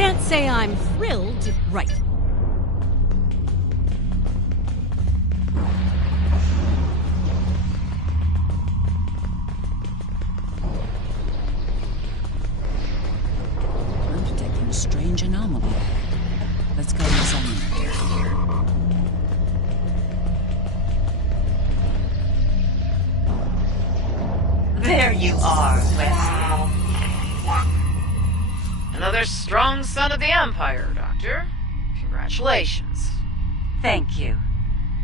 can't say I'm thrilled, right? I'm detecting a strange anomaly. Let's go examine it. There you are, Wesley. Another strong son of the Empire, Doctor. Congratulations. Thank you.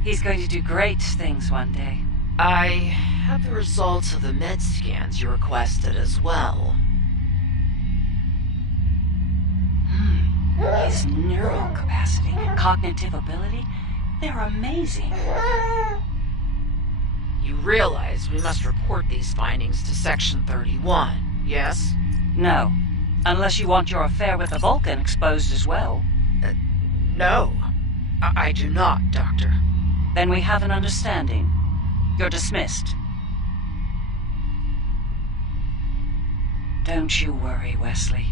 He's going to do great things one day. I have the results of the med scans you requested as well. His neural capacity, cognitive ability, they're amazing. You realize we must report these findings to Section 31, yes? No. Unless you want your affair with the Vulcan exposed as well. No. I do not, Doctor. Then we have an understanding. You're dismissed. Don't you worry, Wesley.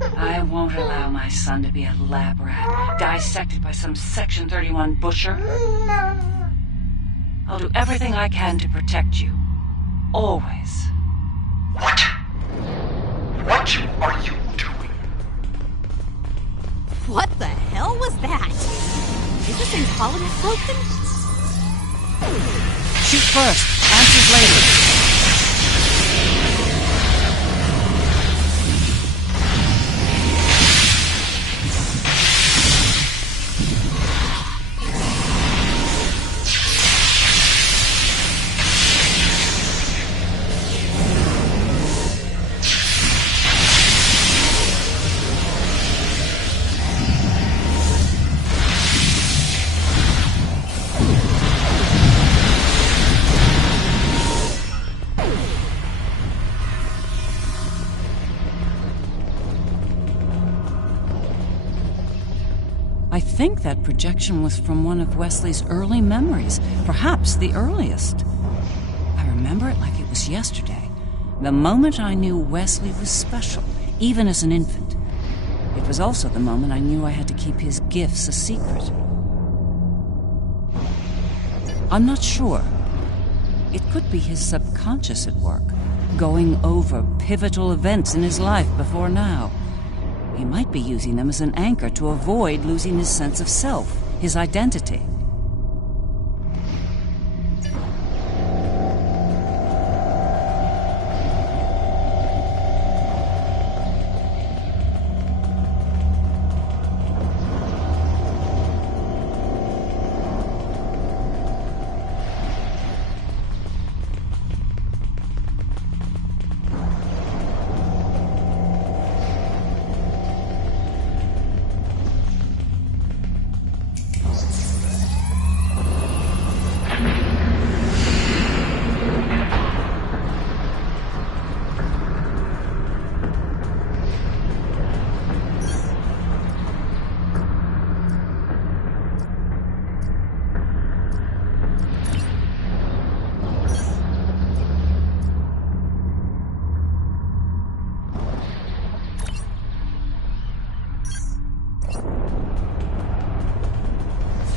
I won't allow my son to be a lab rat, dissected by some Section 31 butcher. I'll do everything I can to protect you. Always. What? What are you doing? What the hell was that? Is this intolerant broken? Shoot first, answers later. I think that projection was from one of Wesley's early memories, perhaps the earliest. I remember it like it was yesterday, the moment I knew Wesley was special, even as an infant. It was also the moment I knew I had to keep his gifts a secret. I'm not sure. It could be his subconscious at work, going over pivotal events in his life before now. He might be using them as an anchor to avoid losing his sense of self, his identity.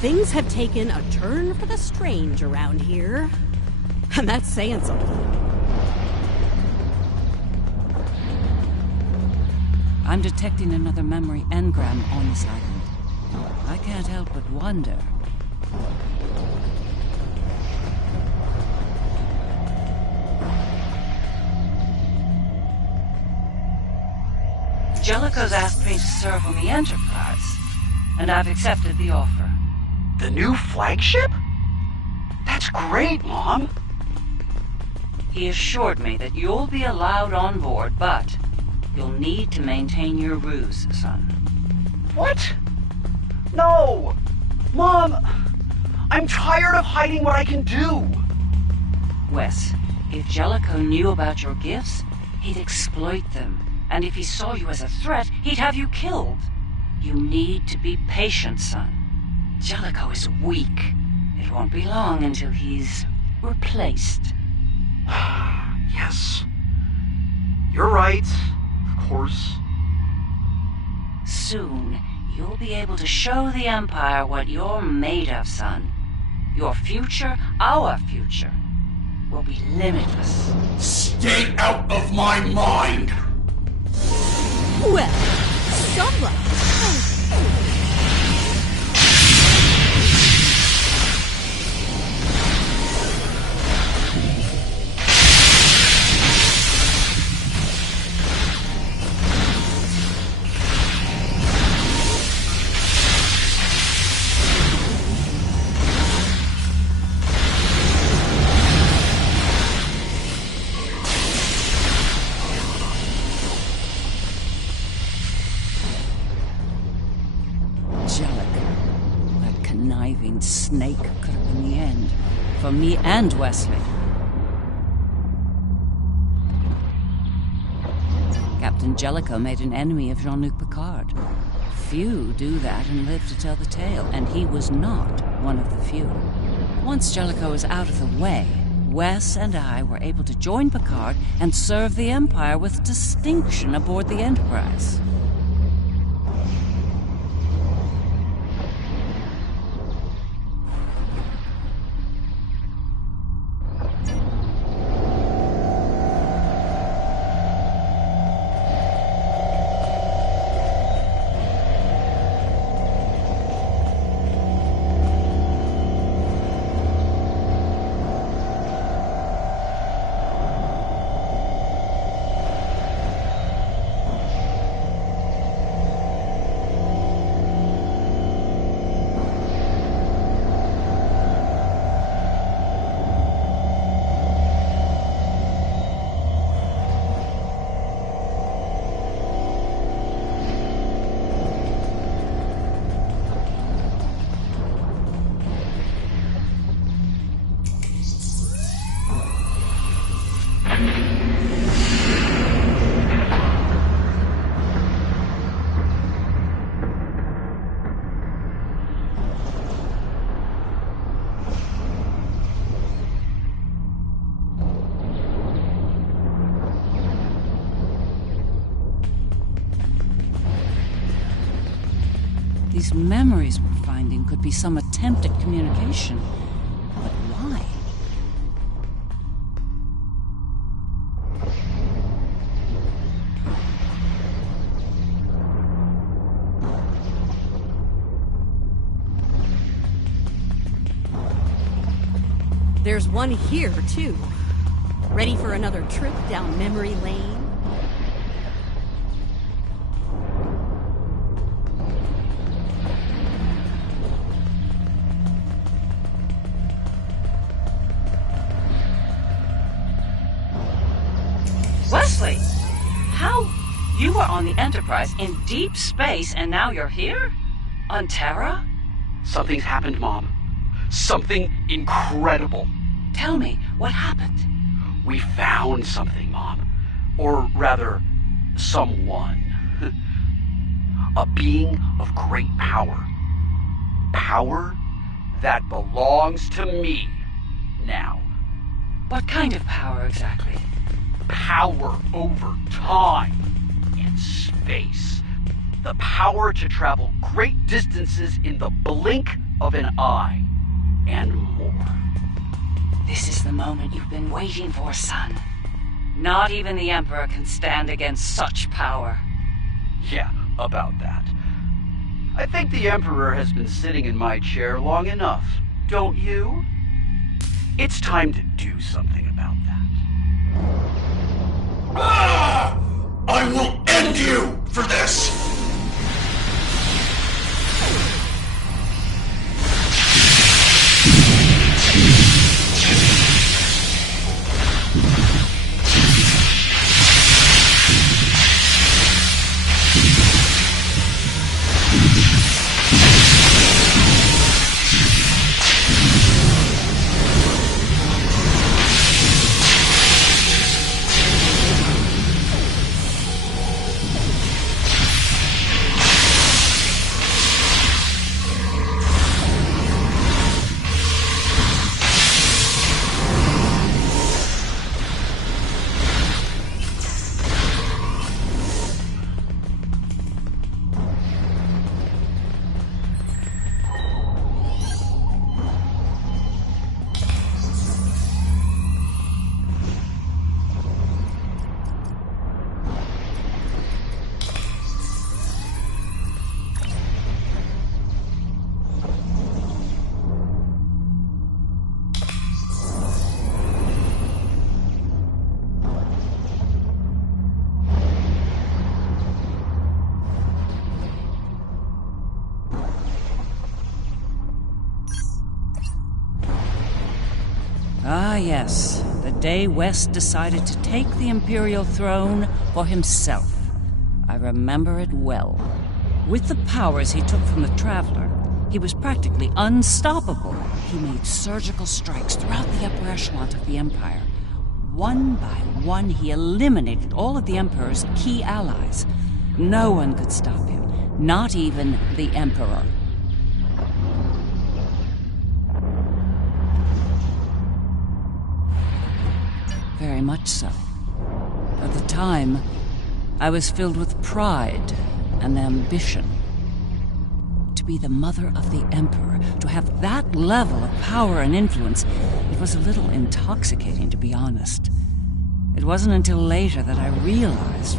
Things have taken a turn for the strange around here. And that's saying something. I'm detecting another memory engram on this island. I can't help but wonder. Jellicoe's asked me to serve on the Enterprise, and I've accepted the offer. The new flagship? That's great, Mom. He assured me that you'll be allowed on board, but you'll need to maintain your ruse, son. What? No! Mom! I'm tired of hiding what I can do! Wes, if Jellicoe knew about your gifts, he'd exploit them. And if he saw you as a threat, he'd have you killed. You need to be patient, son. Jellicoe is weak. It won't be long until he's replaced. Yes. You're right, of course. soon, you'll be able to show the Empire what you're made of, son. Your future, our future, will be limitless. Stay out of my mind! Well, someone. Snake could have been the end for me and Wesley. Captain Jellicoe made an enemy of Jean-Luc Picard. Few do that and live to tell the tale, and he was not one of the few. Once Jellicoe was out of the way, Wes and I were able to join Picard and serve the Empire with distinction aboard the Enterprise. These memories we're finding could be some attempt at communication. But why? There's one here, too. Ready for another trip down memory lane? Wesley! How? You were on the Enterprise in deep space and now you're here? On Terra? Something's happened, Mom. Something incredible. Tell me, what happened? We found something, Mom. Or rather, someone. A being of great power. Power that belongs to me now. What kind of power exactly? Power over time and space. The power to travel great distances in the blink of an eye. And more. This is the moment you've been waiting for, son. Not even the Emperor can stand against such power. Yeah, about that. I think the Emperor has been sitting in my chair long enough, don't you? It's time to do something about that. Ah! I will end you for this! Ah, yes. The day West decided to take the Imperial throne for himself. I remember it well. With the powers he took from the Traveler, he was practically unstoppable. He made surgical strikes throughout the upper echelon of the Empire. One by one, he eliminated all of the Emperor's key allies. No one could stop him, not even the Emperor. Very much so. At the time, I was filled with pride and ambition. To be the mother of the Emperor, to have that level of power and influence, it was a little intoxicating, to be honest. It wasn't until later that I realized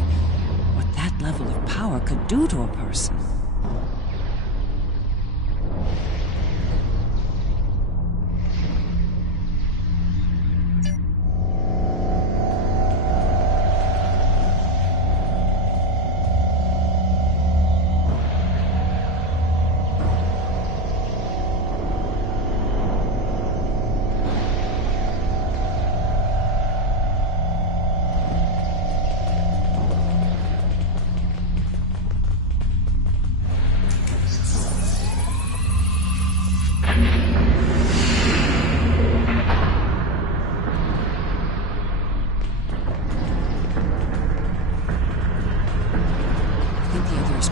what that level of power could do to a person.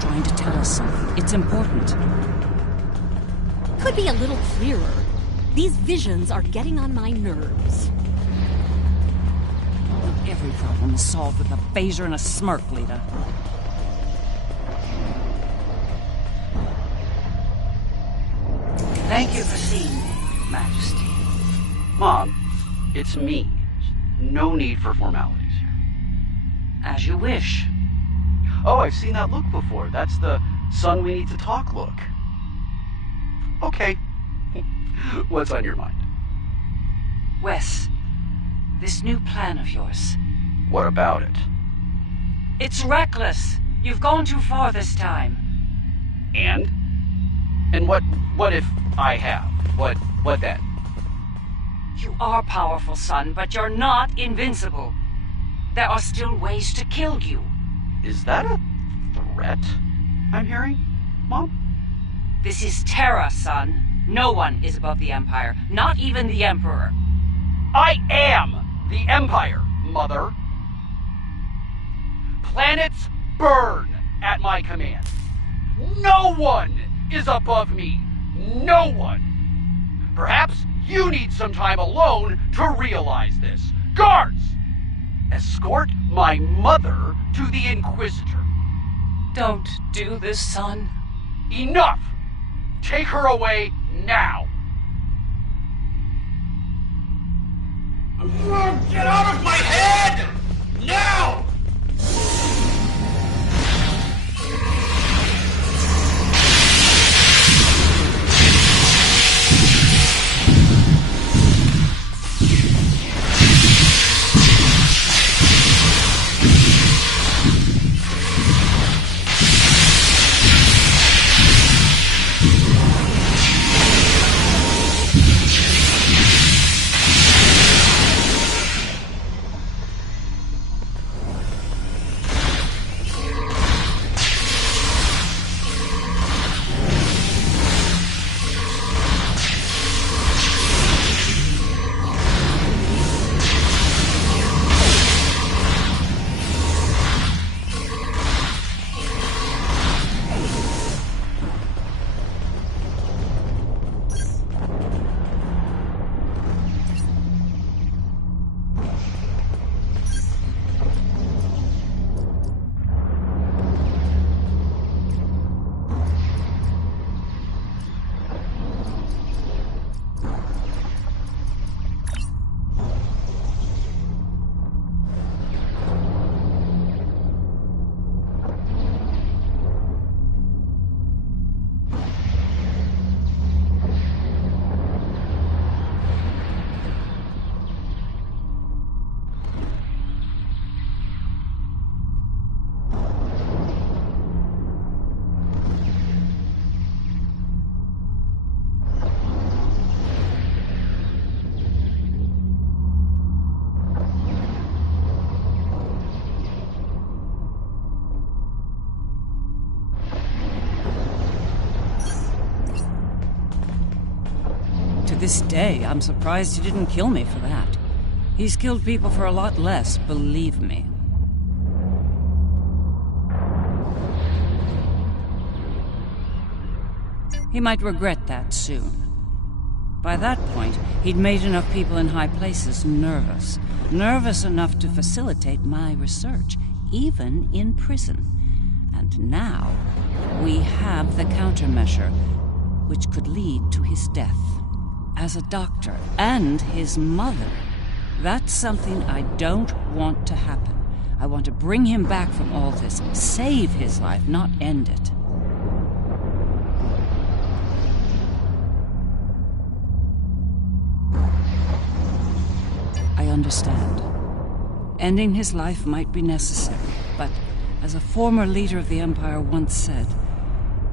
Trying to tell us something. It's important. Could be a little clearer. These visions are getting on my nerves. Every problem is solved with a phaser and a smirk, Lita. Thank you for seeing me, Majesty. Mom, it's me. No need for formalities here. As you wish. Oh, I've seen that look before. That's the son we need to talk look. Okay. What's on your mind? Wes, this new plan of yours. What about it? It's reckless. You've gone too far this time. And? And what if I have? What then? You are powerful, son, but you're not invincible. There are still ways to kill you. Is that a threat I'm hearing, Mom? This is Terra, son. No one is above the Empire, not even the Emperor. I am the Empire, Mother. Planets burn at my command. No one is above me. No one. Perhaps you need some time alone to realize this. Guards! Escort my mother to the Inquisitor. Don't do this, son. Enough! Take her away now! Get out of my head! Now! this day, I'm surprised he didn't kill me for that. He's killed people for a lot less, believe me. He might regret that soon. By that point, he'd made enough people in high places nervous. Nervous enough to facilitate my research, even in prison. And now, we have the countermeasure, which could lead to his death. As a doctor, and his mother. That's something I don't want to happen. I want to bring him back from all this, save his life, not end it. I understand. Ending his life might be necessary, but as a former leader of the Empire once said,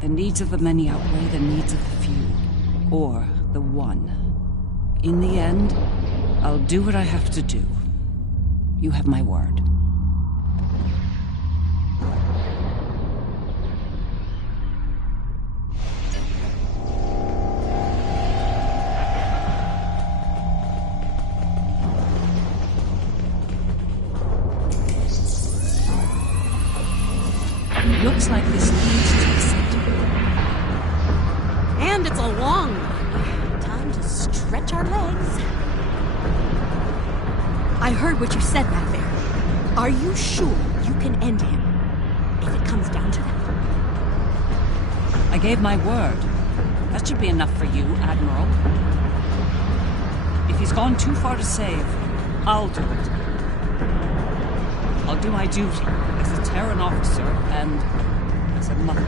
the needs of the many outweigh the needs of the few, or the one. In the end, I'll do what I have to do. You have my word. Looks like this leads to the center. And it's a long one. Time to stretch our legs. I heard what you said back there. Are you sure you can end him? If it comes down to that. I gave my word. That should be enough for you, Admiral. If he's gone too far to save, I'll do it. I'll do my duty as a Terran officer and as a mother.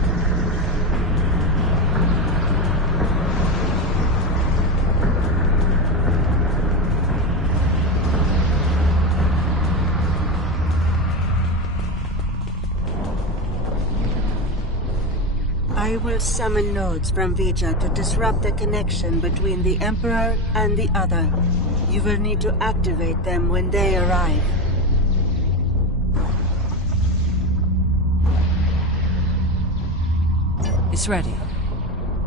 I will summon nodes from Vija to disrupt the connection between the Emperor and the other. You will need to activate them when they arrive. It's ready.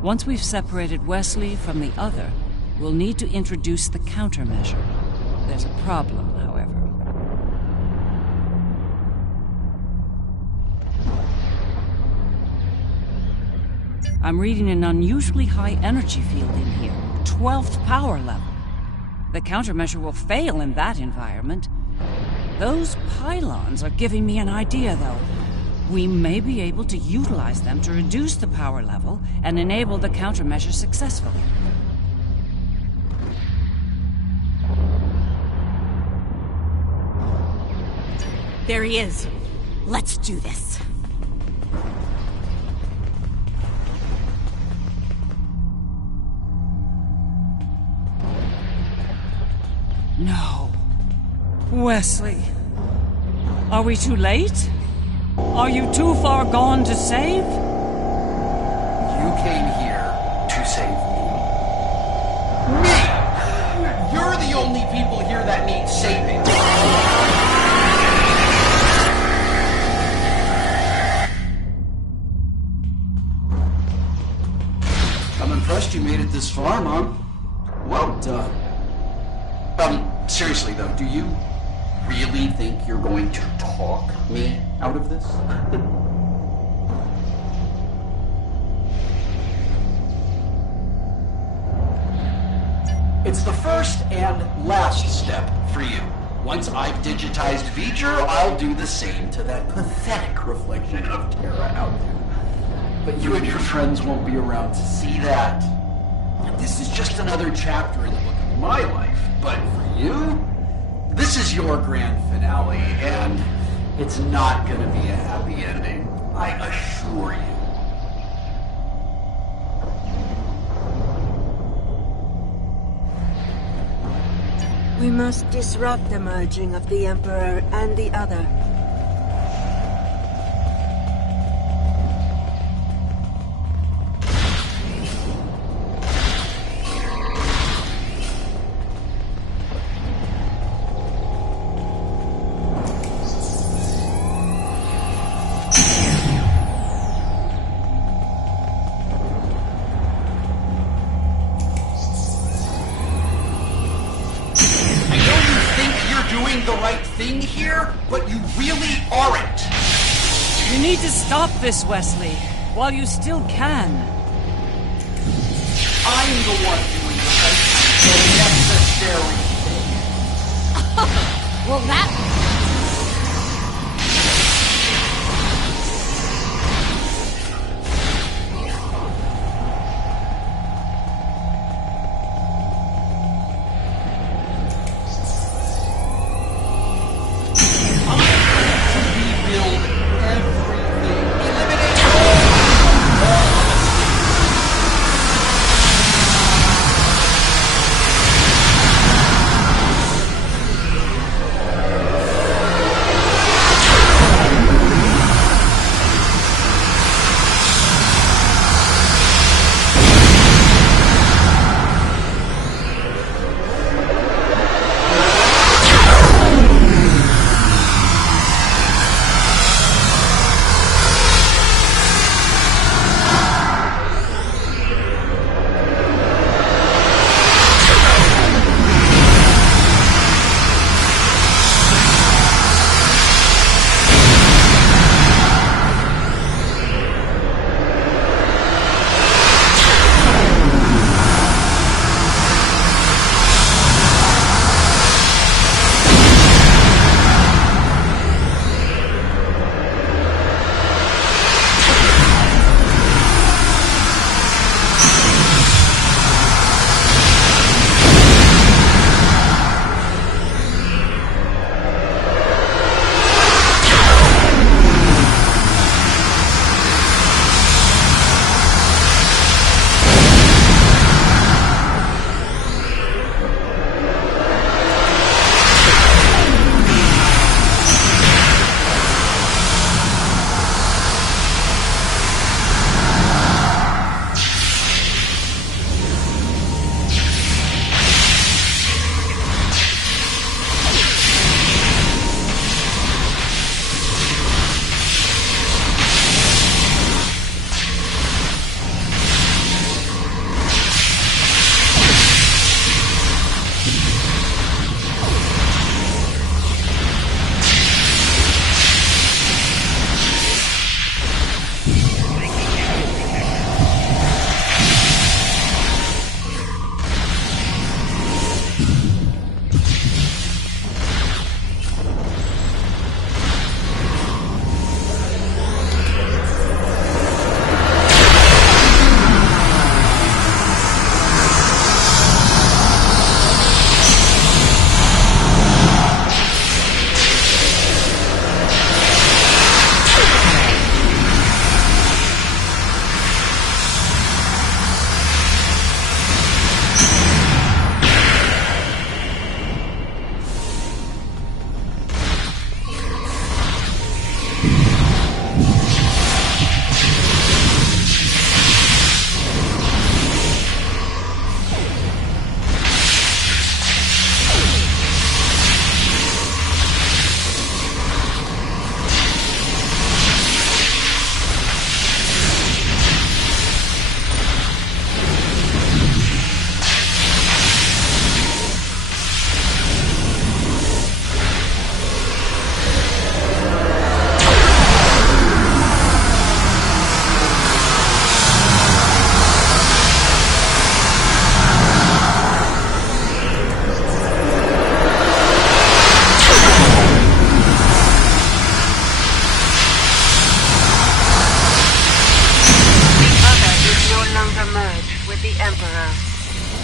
Once we've separated Wesley from the other, we'll need to introduce the countermeasure. There's a problem, however. I'm reading an unusually high energy field in here. 12th power level. The countermeasure will fail in that environment. Those pylons are giving me an idea, though. We may be able to utilize them to reduce the power level and enable the countermeasure successfully. There he is. Let's do this. No. Wesley. Are we too late? Are you too far gone to save? You came here to save me. Me! You're the only people here that need saving. I'm impressed you made it this far, Mom. Well done. Seriously though, do you really think you're going to talk me out of this? It's the first and last step for you. Once I've digitized V'ger, I'll do the same to that pathetic reflection of Terra out there. But you and your friends won't be around to see that. This is just another chapter in the book of my life. But for you, this is your grand finale, and it's not going to be a happy ending. I assure you. We must disrupt the merging of the Emperor and the other. the right thing here, but you really aren't. You need to stop this, Wesley, while you still can. I'm the one doing the necessary thing. Well, that...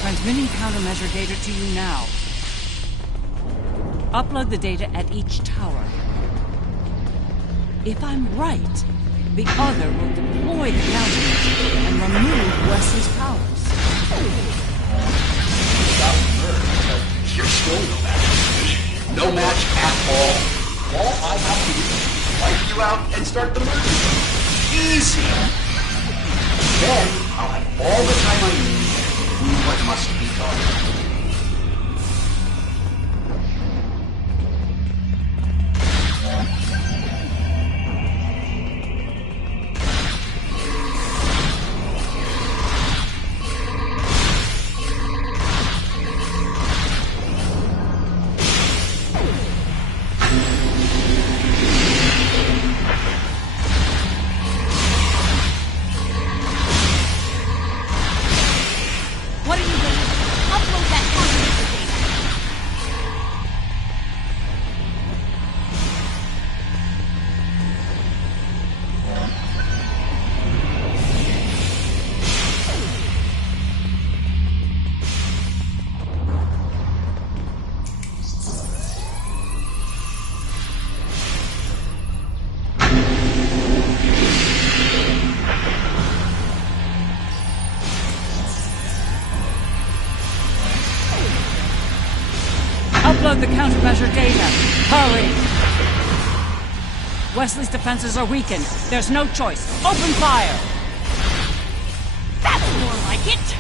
Transmitting countermeasure data to you now. Upload the data at each tower. If I'm right, the other will deploy the countermeasure and remove Wesley's powers. You're still no match. No match at all. All I have to do is wipe you out and start the merger. Easy. Then I'll have all the time I need to do what must be done. upload the countermeasure data. Hurry! Wesley's defenses are weakened. There's no choice. Open fire! That's more like it!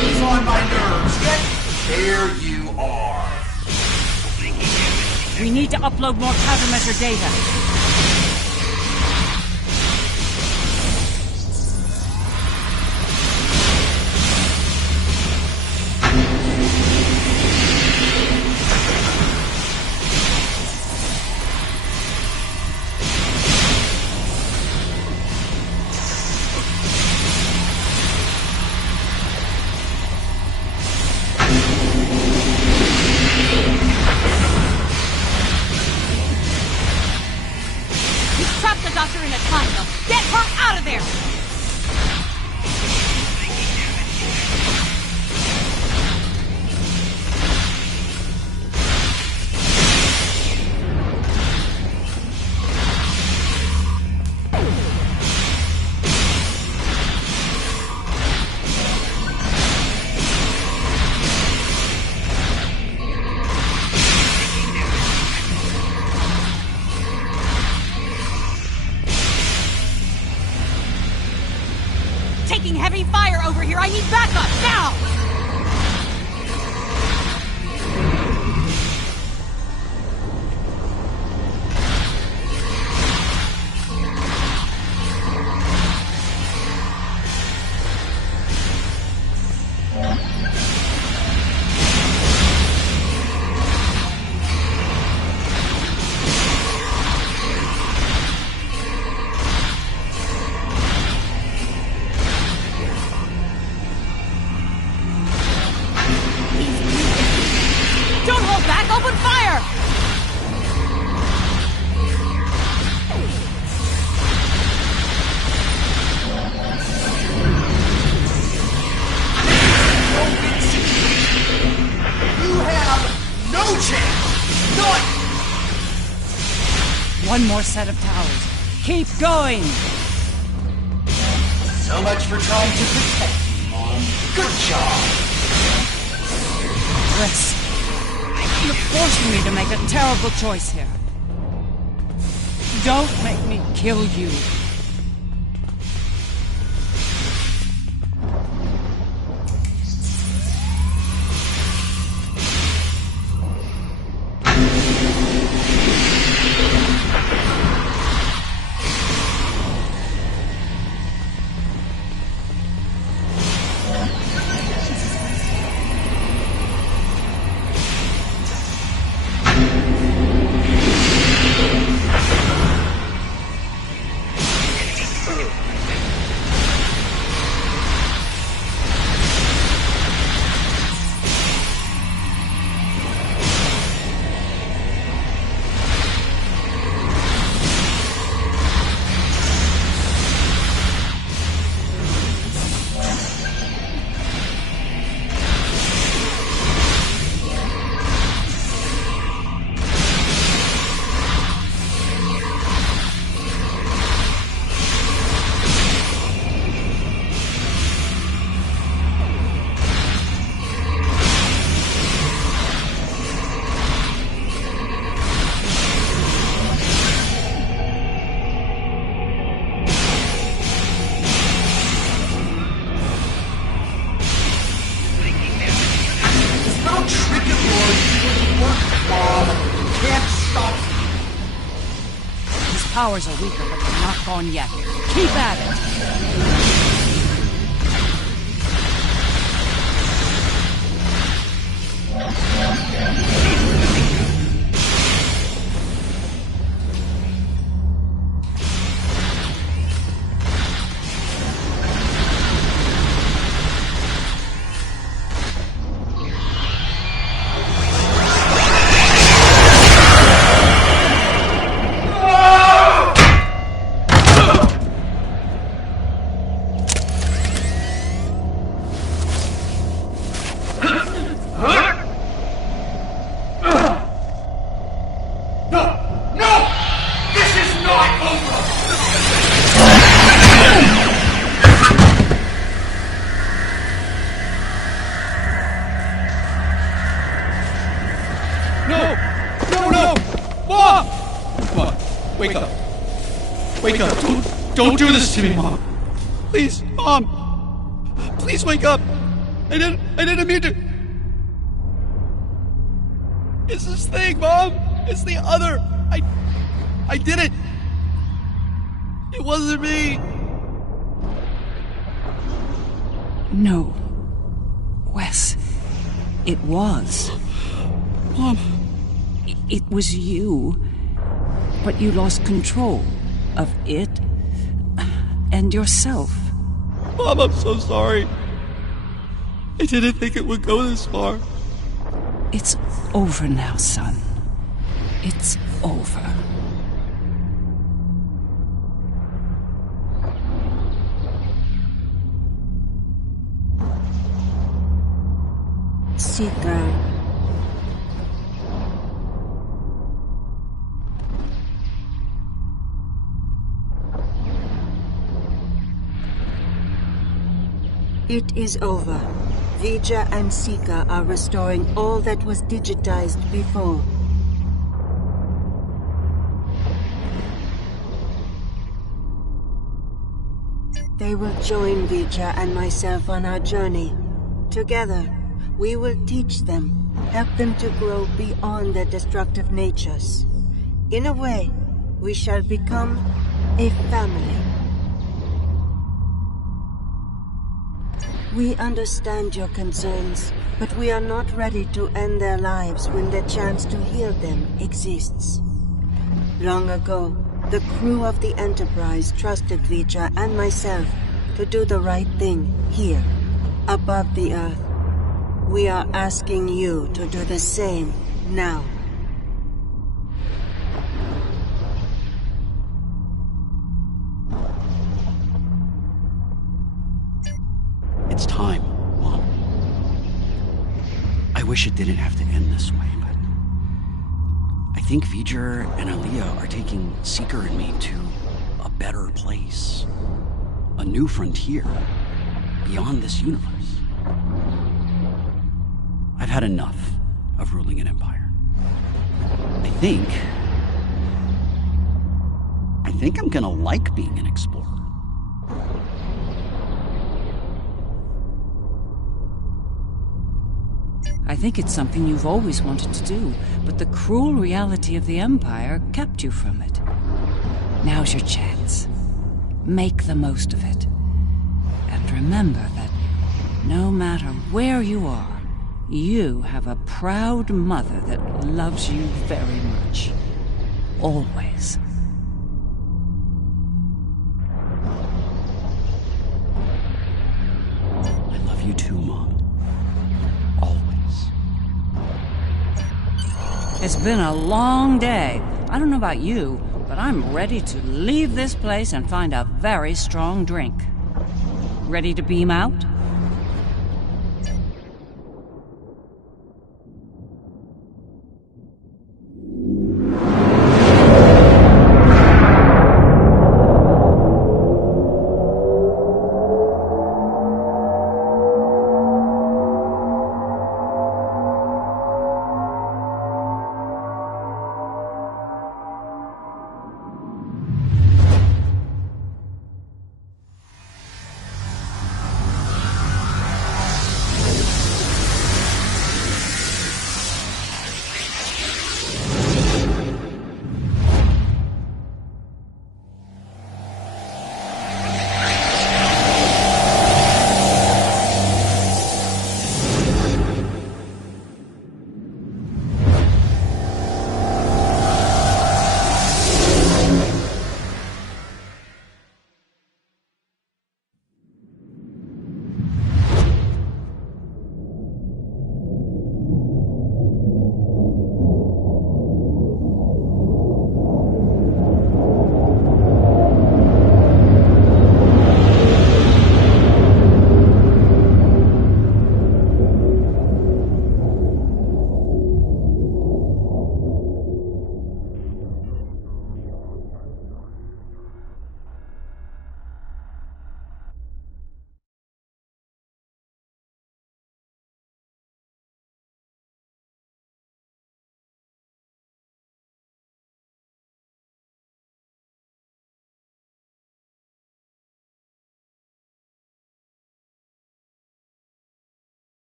It's on my nerves. Yet, there you are. We need to upload more countermeasure data. Trap the doctor in a triangle. Get her out of there! Taking heavy fire over here. I need backup now! Don't hold back! Open fire! You have no chance. None. One more set of towers. Keep going! So much for trying to protect me, Mom. Good job. Wes, you're forcing me to make a terrible choice here. Don't make me kill you. Powers are weaker, but they're not gone yet. Keep at it! Don't do this to me, Mom. Please, Mom. Please wake up. I didn't mean to. It's this thing, Mom. It's the other. I did it. It wasn't me. No. Wes, it was. Mom. It was you. But you lost control of it and yourself. Mom, I'm so sorry. I didn't think it would go this far. It's over now, son. It's over. Seeker. It is over. Vija and Sika are restoring all that was digitized before. They will join Vija and myself on our journey. Together, we will teach them, help them to grow beyond their destructive natures. In a way, we shall become a family. We understand your concerns, but we are not ready to end their lives when the chance to heal them exists. Long ago, the crew of the Enterprise trusted Vija and myself to do the right thing here, above the Earth. We are asking you to do the same now. It's time, Mom. I wish it didn't have to end this way, but I think V'ger and Aliyah are taking Seeker and me to a better place. A new frontier beyond this universe. I've had enough of ruling an empire. I think I'm gonna like being an explorer. I think it's something you've always wanted to do, but the cruel reality of the Empire kept you from it. Now's your chance. Make the most of it. And remember that no matter where you are, you have a proud mother that loves you very much. Always. I love you too, Mom. Always. It's been a long day. I don't know about you, but I'm ready to leave this place and find a very strong drink. Ready to beam out?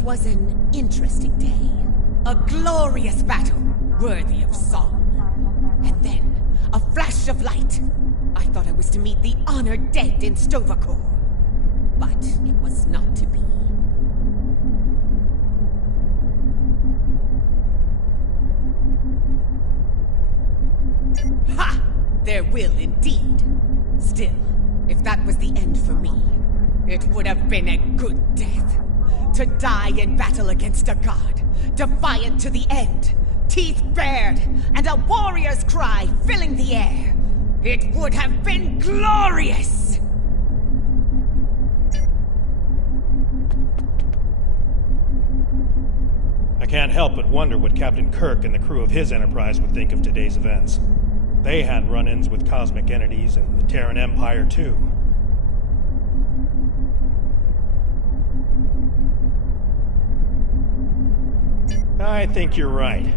It was an interesting day. A glorious battle, worthy of song. And then, a flash of light. I thought I was to meet the honored dead in Sto-vo-kor. But it was not to be. Ha! There will indeed. Still, if that was the end for me, it would have been a good death. To die in battle against a god, defiant to the end, teeth bared, and a warrior's cry filling the air. It would have been glorious! I can't help but wonder what Captain Kirk and the crew of his Enterprise would think of today's events. They had run-ins with cosmic entities and the Terran Empire, too. I think you're right.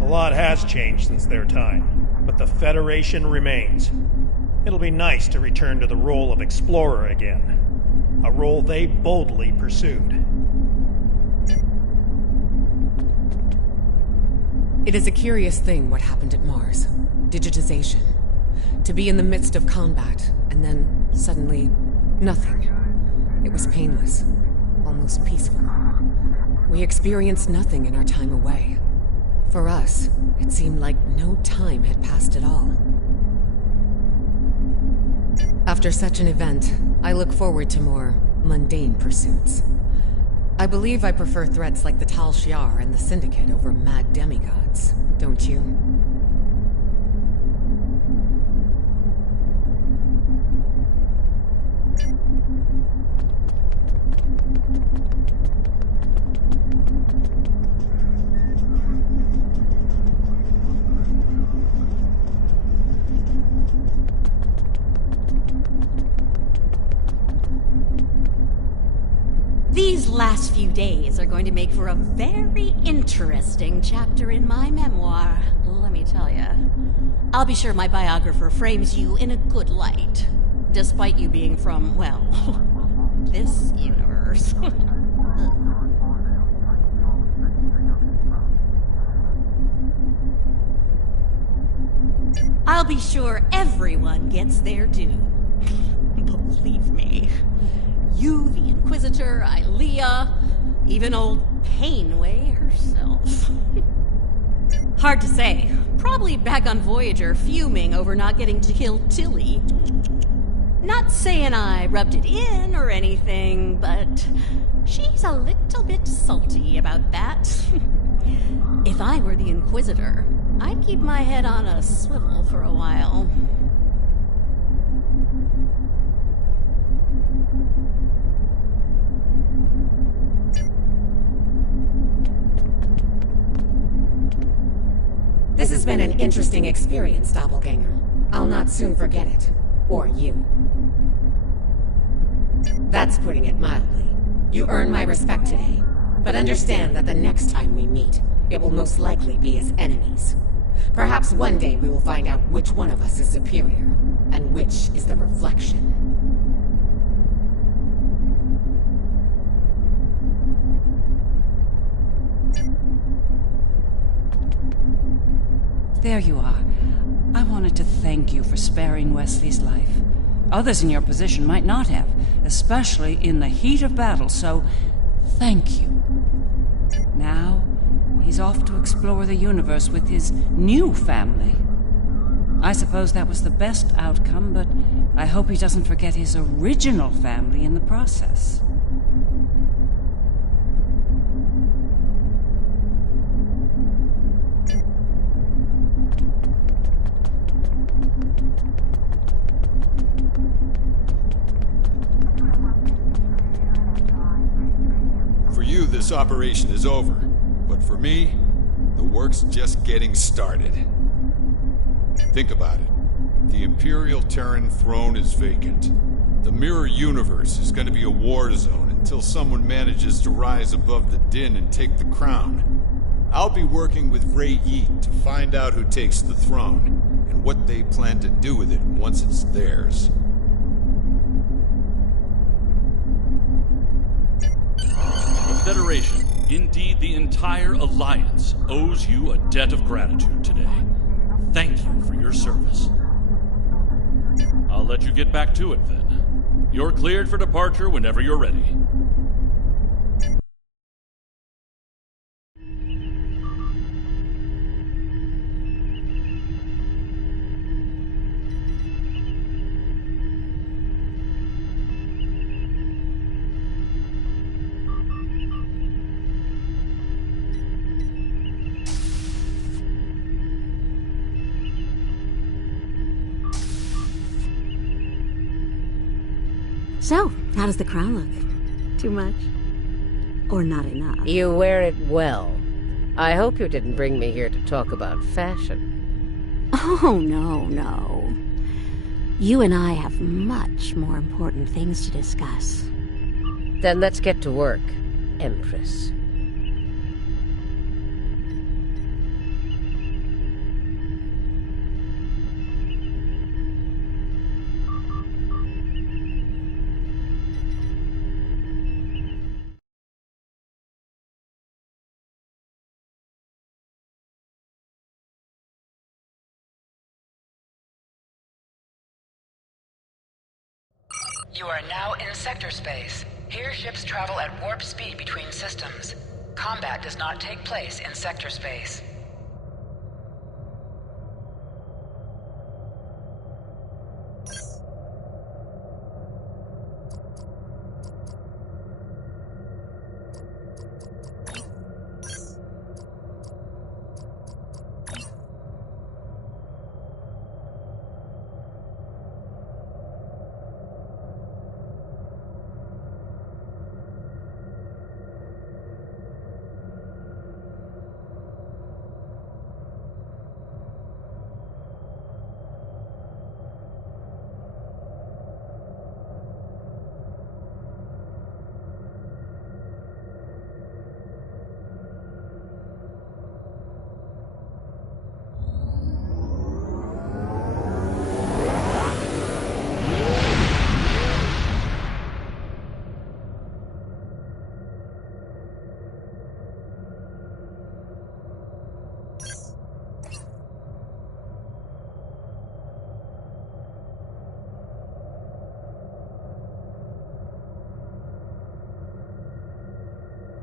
A lot has changed since their time, but the Federation remains. It'll be nice to return to the role of explorer again, a role they boldly pursued. It is a curious thing what happened at Mars. Digitization. To be in the midst of combat, and then, suddenly, nothing. It was painless. Almost peaceful. We experienced nothing in our time away. For us, it seemed like no time had passed at all. After such an event, I look forward to more mundane pursuits. I believe I prefer threats like the Tal Shiar and the Syndicate over mad demigods, don't you? These last few days are going to make for a very interesting chapter in my memoir, let me tell you. I'll be sure my biographer frames you in a good light, despite you being from, well, this universe. I'll be sure everyone gets their due. Believe me. You, the Inquisitor, Ilea, even old Painway herself. Hard to say. Probably back on Voyager fuming over not getting to kill Tilly. Not saying I rubbed it in or anything, but she's a little bit salty about that. If I were the Inquisitor, I'd keep my head on a swivel for a while. This has been an interesting experience, Doppelganger. I'll not soon forget it. Or you. That's putting it mildly. You earn my respect today, but understand that the next time we meet, it will most likely be as enemies. Perhaps one day we will find out which one of us is superior, and which is the reflection. There you are. I wanted to thank you for sparing Wesley's life. Others in your position might not have, especially in the heat of battle, so thank you. Now, he's off to explore the universe with his new family. I suppose that was the best outcome, but I hope he doesn't forget his original family in the process. This operation is over, but for me, the work's just getting started. Think about it. The Imperial Terran throne is vacant. The Mirror Universe is going to be a war zone until someone manages to rise above the din and take the crown. I'll be working with Ray Yeet to find out who takes the throne, and what they plan to do with it once it's theirs. The Federation Indeed, the entire Alliance owes you a debt of gratitude today. Thank you for your service. I'll let you get back to it then. You're cleared for departure whenever you're ready. So, how does the crown look? Too much? Or not enough? You wear it well. I hope you didn't bring me here to talk about fashion. Oh, no. You and I have much more important things to discuss. Then let's get to work, Empress. You are now in sector space. Here ships travel at warp speed between systems. Combat does not take place in sector space.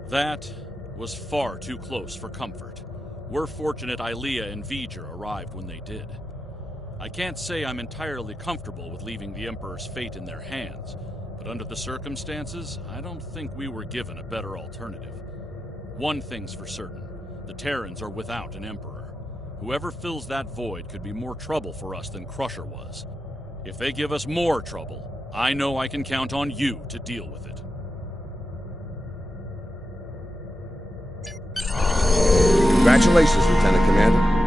That was far too close for comfort. We're fortunate Ilea and V'ger arrived when they did. I can't say I'm entirely comfortable with leaving the Emperor's fate in their hands, but under the circumstances, I don't think we were given a better alternative. One thing's for certain, the Terrans are without an Emperor. Whoever fills that void could be more trouble for us than Crusher was. If they give us more trouble, I know I can count on you to deal with it. Congratulations, Lieutenant Commander.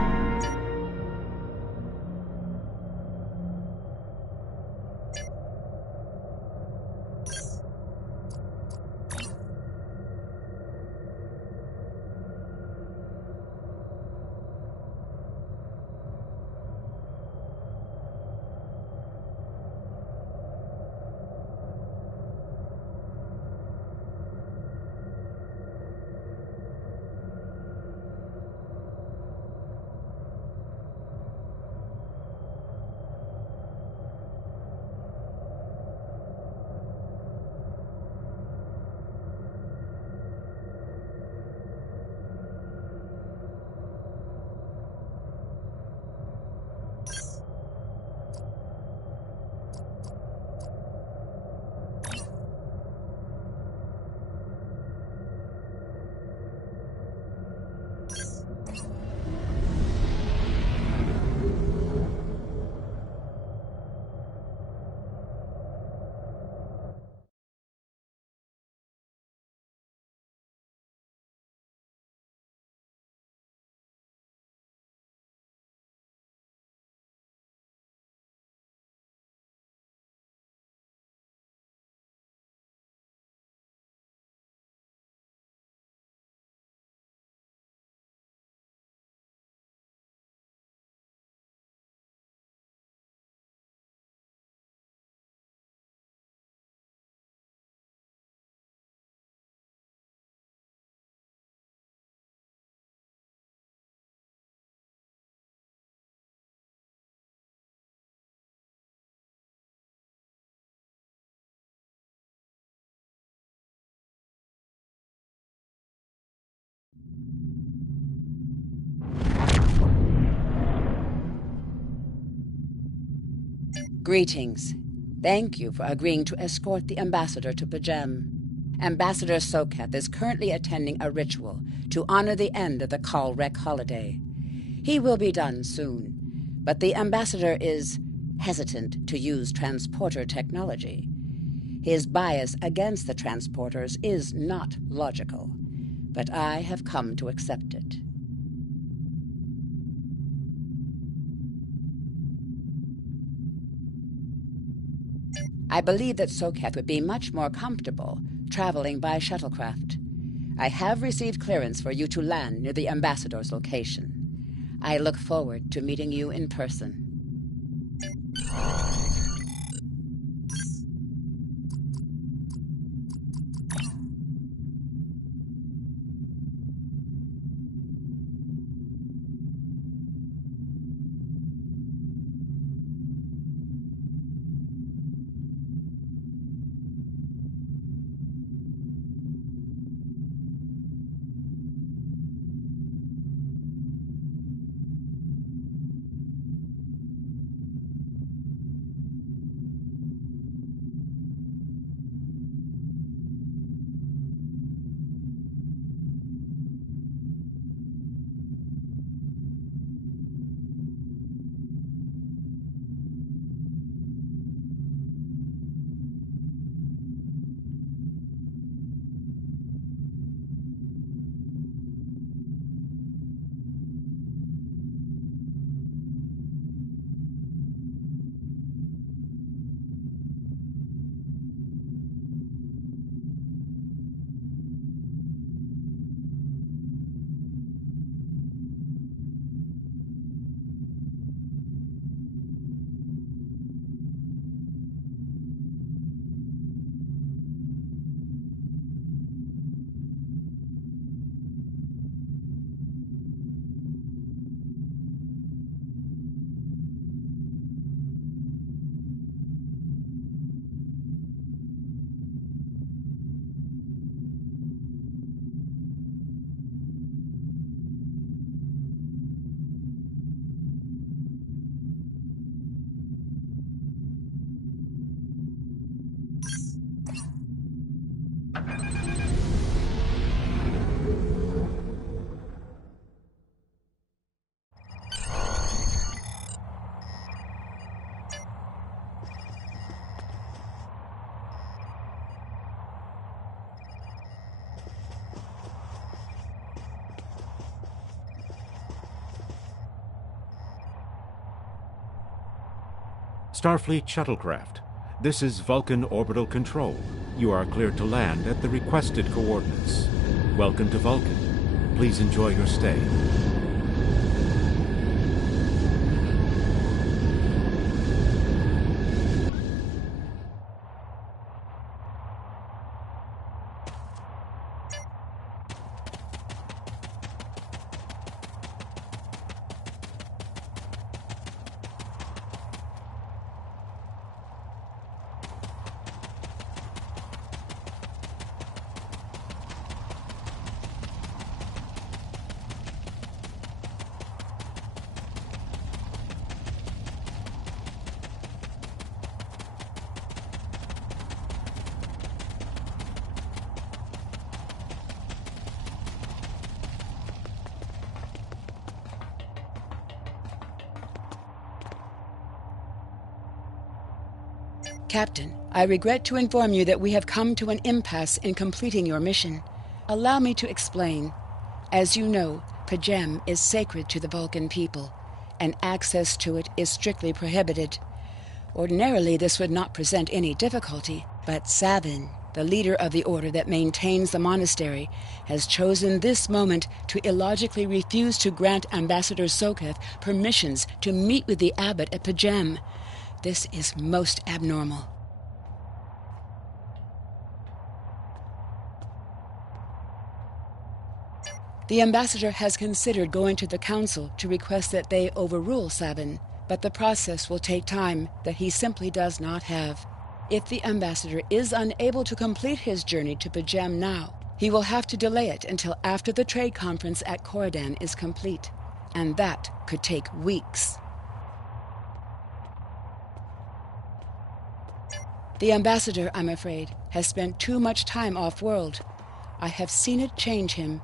Greetings. Thank you for agreeing to escort the Ambassador to Pajem. Ambassador Soketh is currently attending a ritual to honor the end of the Kalrek holiday. He will be done soon, but the Ambassador is hesitant to use transporter technology. His bias against the transporters is not logical, but I have come to accept it. I believe that Soketh would be much more comfortable traveling by shuttlecraft. I have received clearance for you to land near the Ambassador's location. I look forward to meeting you in person. Starfleet Shuttlecraft. This is Vulcan Orbital Control. You are cleared to land at the requested coordinates. Welcome to Vulcan. Please enjoy your stay. Captain, I regret to inform you that we have come to an impasse in completing your mission. Allow me to explain. As you know, Pajem is sacred to the Vulcan people, and access to it is strictly prohibited. Ordinarily, this would not present any difficulty, but Savin, the leader of the order that maintains the monastery, has chosen this moment to illogically refuse to grant Ambassador Soketh permissions to meet with the abbot at Pajem. This is most abnormal. The ambassador has considered going to the council to request that they overrule Savin, but the process will take time that he simply does not have. If the ambassador is unable to complete his journey to Pajem now, he will have to delay it until after the trade conference at Coridan is complete, and that could take weeks. The ambassador, I'm afraid, has spent too much time off-world. I have seen it change him.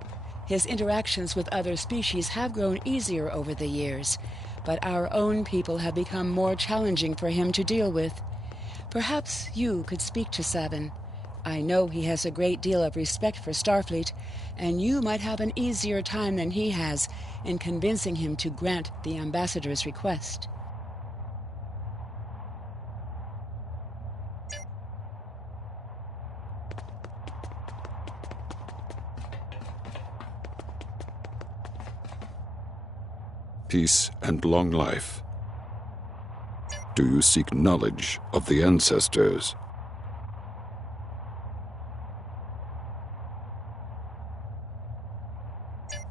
His interactions with other species have grown easier over the years, but our own people have become more challenging for him to deal with. Perhaps you could speak to Sabin. I know he has a great deal of respect for Starfleet, and you might have an easier time than he has in convincing him to grant the ambassador's request. Peace and long life. Do you seek knowledge of the ancestors?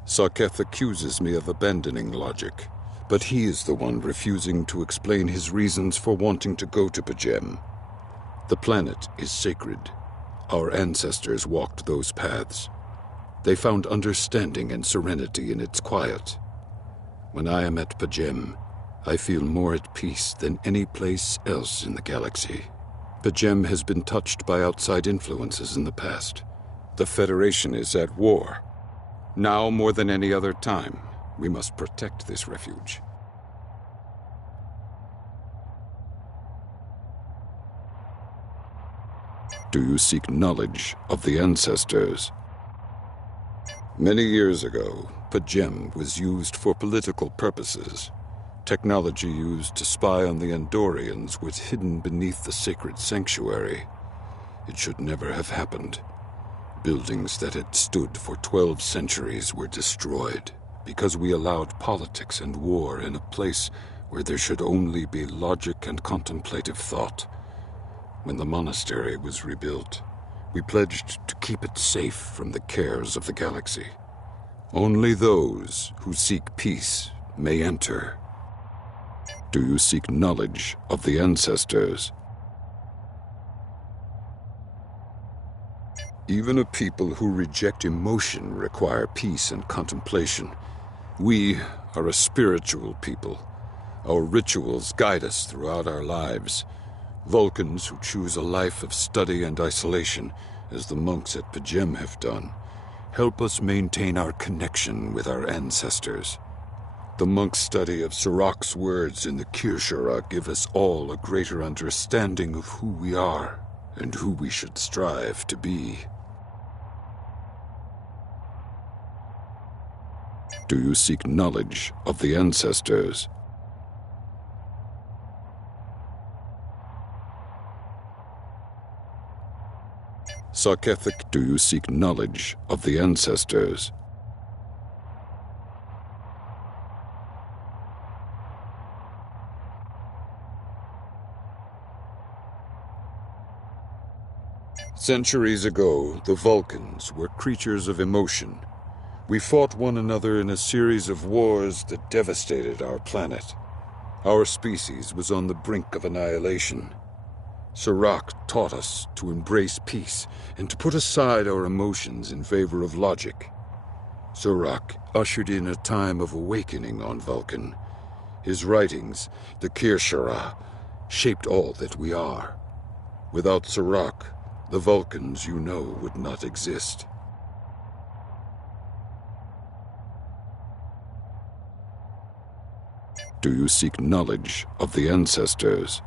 Sarketh accuses me of abandoning logic, but he is the one refusing to explain his reasons for wanting to go to P'Jem. The planet is sacred. Our ancestors walked those paths. They found understanding and serenity in its quiet. When I am at P'Jem, I feel more at peace than any place else in the galaxy. P'Jem has been touched by outside influences in the past. The Federation is at war. Now, more than any other time, we must protect this refuge. Do you seek knowledge of the ancestors? Many years ago, P'Jem was used for political purposes. Technology used to spy on the Andorians was hidden beneath the sacred sanctuary. It should never have happened. Buildings that had stood for 12 centuries were destroyed because we allowed politics and war in a place where there should only be logic and contemplative thought. When the monastery was rebuilt, we pledged to keep it safe from the cares of the galaxy. Only those who seek peace may enter. Do you seek knowledge of the ancestors? Even a people who reject emotion require peace and contemplation. We are a spiritual people. Our rituals guide us throughout our lives. Vulcans who choose a life of study and isolation, as the monks at P'Jem have done, help us maintain our connection with our ancestors. The monk's study of Surak's words in the Kir'Shara give us all a greater understanding of who we are and who we should strive to be. Do you seek knowledge of the ancestors? Sarketh, do you seek knowledge of the ancestors? Centuries ago, the Vulcans were creatures of emotion. We fought one another in a series of wars that devastated our planet. Our species was on the brink of annihilation. Surak taught us to embrace peace and to put aside our emotions in favor of logic. Surak ushered in a time of awakening on Vulcan. His writings, the Kir'Shara, shaped all that we are. Without Surak, the Vulcans you know would not exist. Do you seek knowledge of the ancestors?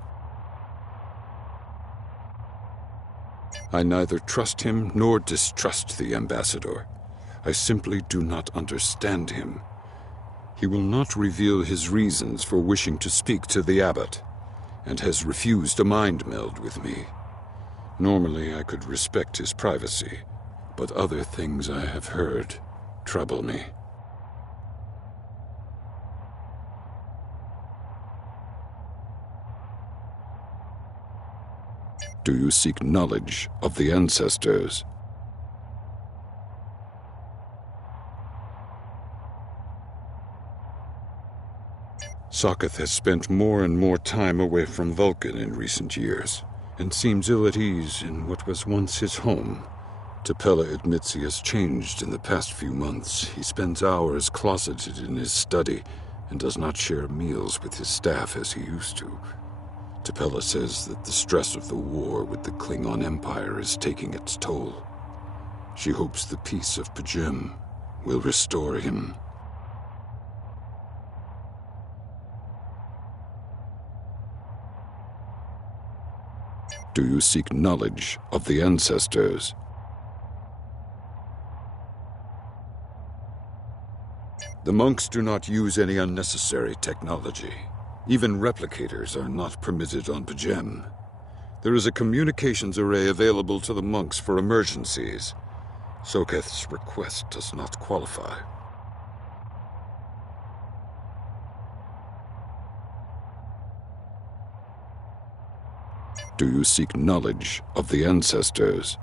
I neither trust him nor distrust the ambassador. I simply do not understand him. He will not reveal his reasons for wishing to speak to the abbot, and has refused a mind meld with me. Normally I could respect his privacy, but other things I have heard trouble me. Do you seek knowledge of the ancestors? Sarketh has spent more and more time away from Vulcan in recent years, and seems ill at ease in what was once his home. T'Pela admits he has changed in the past few months. He spends hours closeted in his study, and does not share meals with his staff as he used to. T'Pella says that the stress of the war with the Klingon Empire is taking its toll. She hopes the peace of P'Jem will restore him. Do you seek knowledge of the ancestors? The monks do not use any unnecessary technology. Even replicators are not permitted on P'Jem. There is a communications array available to the monks for emergencies. Soketh's request does not qualify. Do you seek knowledge of the ancestors?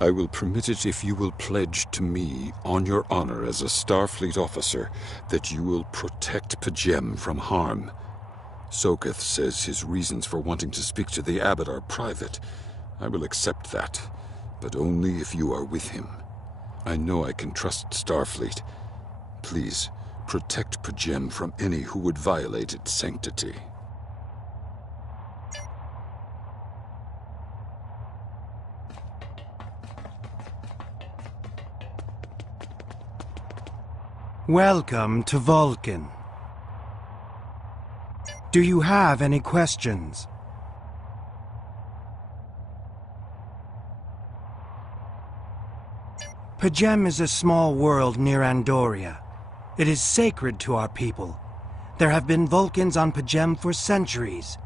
I will permit it if you will pledge to me, on your honor as a Starfleet officer, that you will protect P'Jem from harm. Soketh says his reasons for wanting to speak to the Abbot are private. I will accept that, but only if you are with him. I know I can trust Starfleet. Please, protect P'Jem from any who would violate its sanctity. Welcome to Vulcan. Do you have any questions? P'Jem is a small world near Andoria. It is sacred to our people. There have been Vulcans on P'Jem for centuries.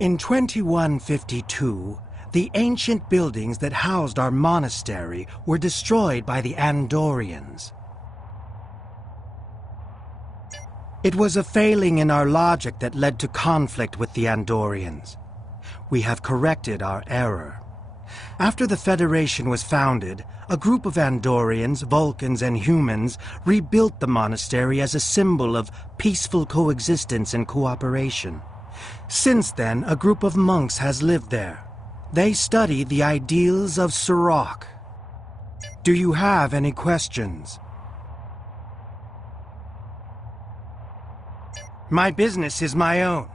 In 2152, the ancient buildings that housed our monastery were destroyed by the Andorians. It was a failing in our logic that led to conflict with the Andorians. We have corrected our error. After the Federation was founded, a group of Andorians, Vulcans, and humans rebuilt the monastery as a symbol of peaceful coexistence and cooperation. Since then, a group of monks has lived there. They study the ideals of Sirach. Do you have any questions? My business is my own.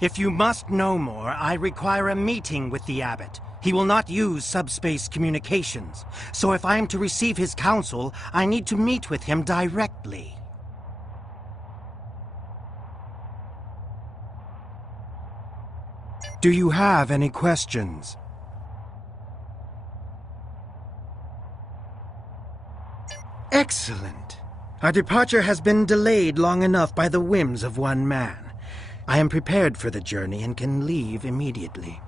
If you must know more, I require a meeting with the Abbot. He will not use subspace communications, so if I am to receive his counsel, I need to meet with him directly. Do you have any questions? Excellent. Our departure has been delayed long enough by the whims of one man. I am prepared for the journey and can leave immediately.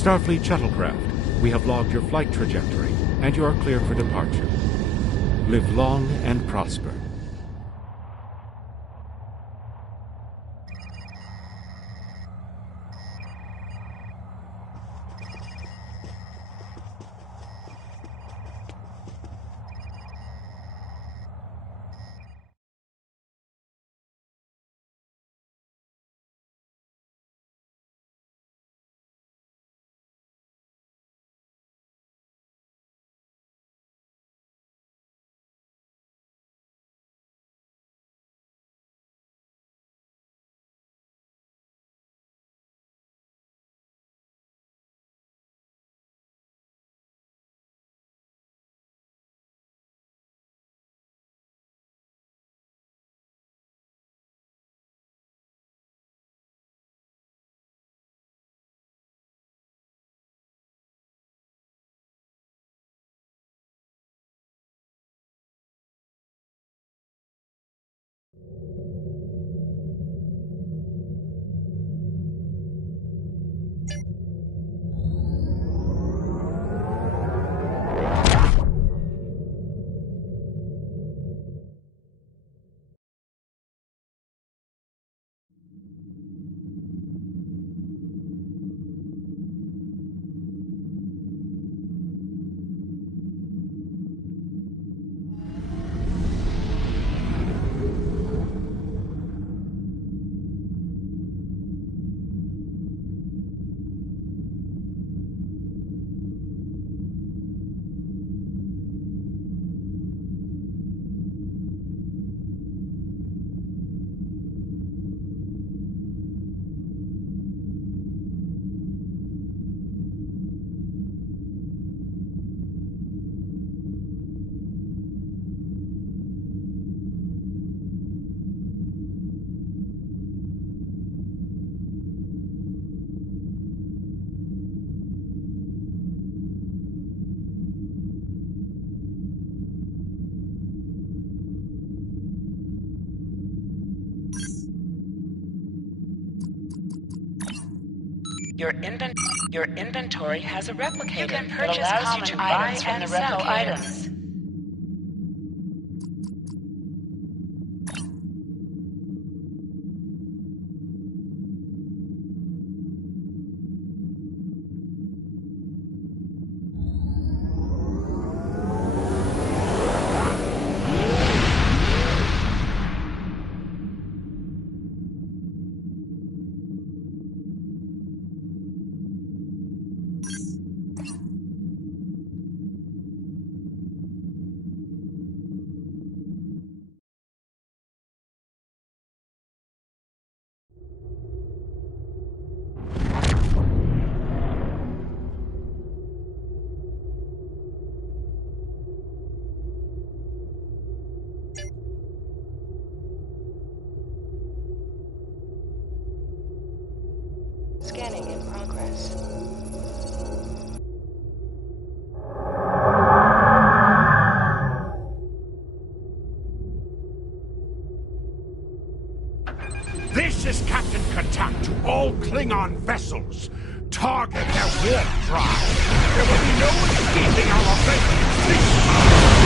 Starfleet shuttlecraft, we have logged your flight trajectory, and you are cleared for departure. Live long and prosper. Your inventory has a replicator. You can that purchase allows common you to buy items from and the sell replicator. items. Scanning in progress. This is Captain Katak to all Klingon vessels. Target their warp drive. There will be no escaping our vengeance this time.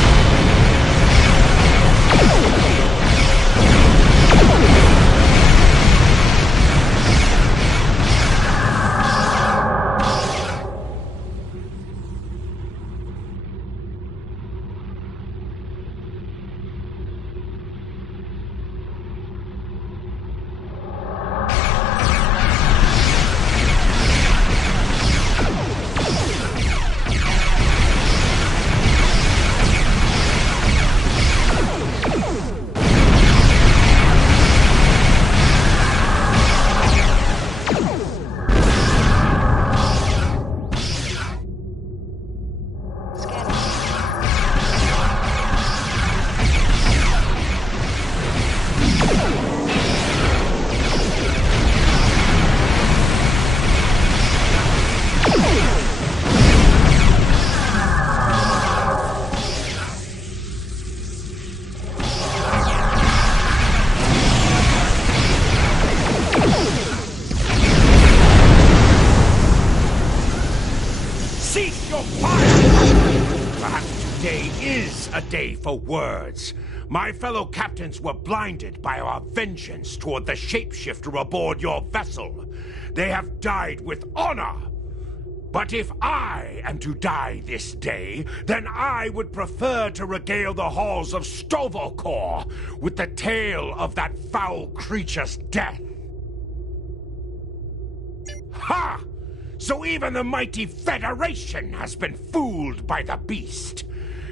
A day for words. My fellow captains were blinded by our vengeance toward the shapeshifter aboard your vessel. They have died with honor. But if I am to die this day, then I would prefer to regale the halls of Sto-vo-kor with the tale of that foul creature's death. Ha! So even the mighty Federation has been fooled by the beast.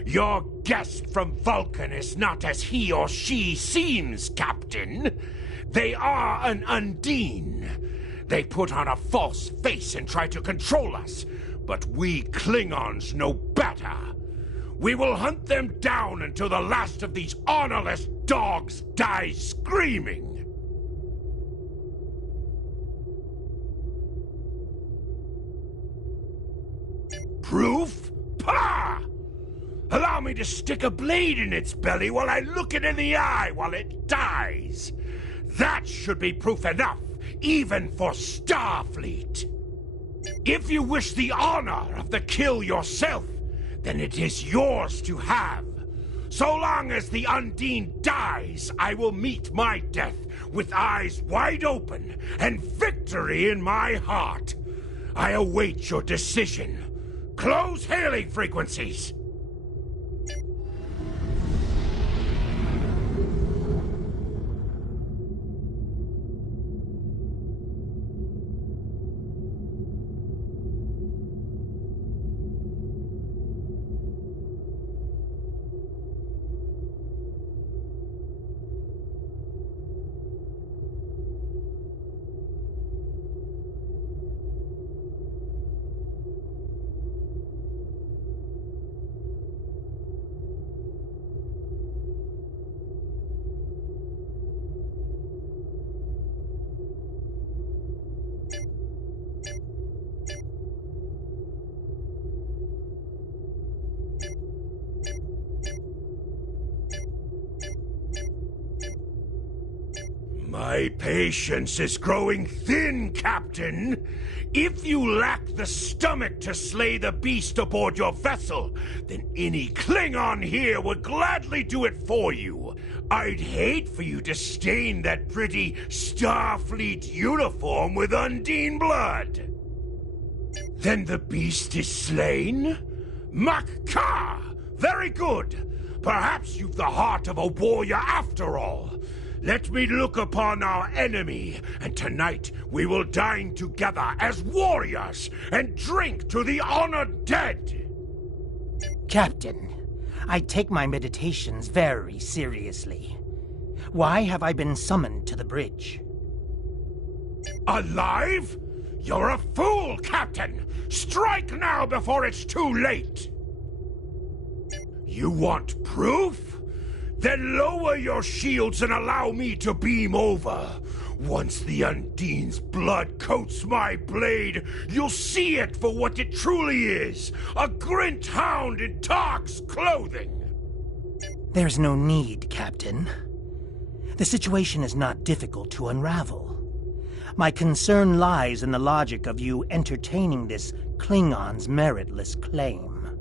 Your guest from Vulcan is not as he or she seems, Captain. They are an Undine. They put on a false face and try to control us, but we Klingons know better. We will hunt them down until the last of these honorless dogs dies screaming. Proof? Pah! Allow me to stick a blade in its belly while I look it in the eye while it dies. That should be proof enough, even for Starfleet. If you wish the honor of the kill yourself, then it is yours to have. So long as the Undine dies, I will meet my death with eyes wide open and victory in my heart. I await your decision. Close hailing frequencies. My patience is growing thin, Captain. If you lack the stomach to slay the beast aboard your vessel, then any Klingon here would gladly do it for you. I'd hate for you to stain that pretty Starfleet uniform with Undine blood. Then the beast is slain? Mak'ka! Very good. Perhaps you've the heart of a warrior after all. Let me look upon our enemy, and tonight we will dine together as warriors and drink to the honored dead. Captain, I take my meditations very seriously. Why have I been summoned to the bridge? Alive? You're a fool, Captain! Strike now before it's too late! You want proof? Then lower your shields and allow me to beam over. Once the Undine's blood coats my blade, you'll see it for what it truly is. A Grint hound in Tark's clothing. There's no need, Captain. The situation is not difficult to unravel. My concern lies in the logic of you entertaining this Klingon's meritless claim.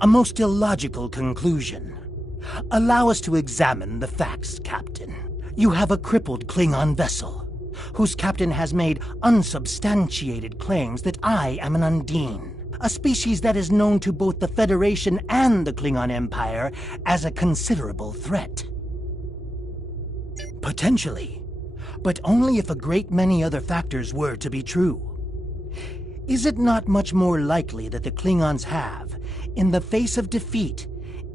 A most illogical conclusion. Allow us to examine the facts, Captain. You have a crippled Klingon vessel, whose captain has made unsubstantiated claims that I am an Undine, a species that is known to both the Federation and the Klingon Empire as a considerable threat. Potentially, but only if a great many other factors were to be true. Is it not much more likely that the Klingons have, in the face of defeat,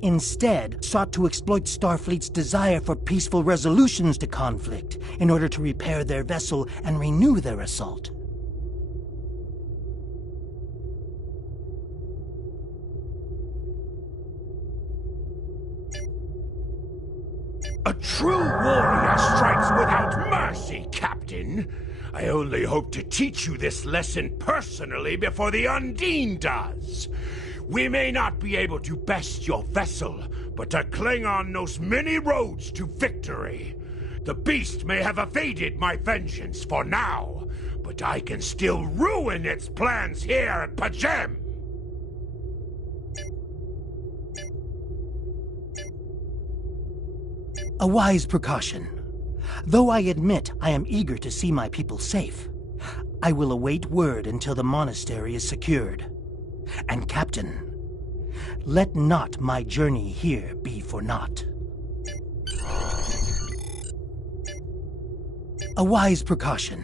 instead sought to exploit Starfleet's desire for peaceful resolutions to conflict in order to repair their vessel and renew their assault? A true warrior strikes without mercy, Captain. I only hope to teach you this lesson personally before the Undine does. We may not be able to best your vessel, but a Klingon knows many roads to victory. The beast may have evaded my vengeance for now, but I can still ruin its plans here at P'Jem. A wise precaution. Though I admit I am eager to see my people safe, I will await word until the monastery is secured. And Captain, let not my journey here be for naught. A wise precaution.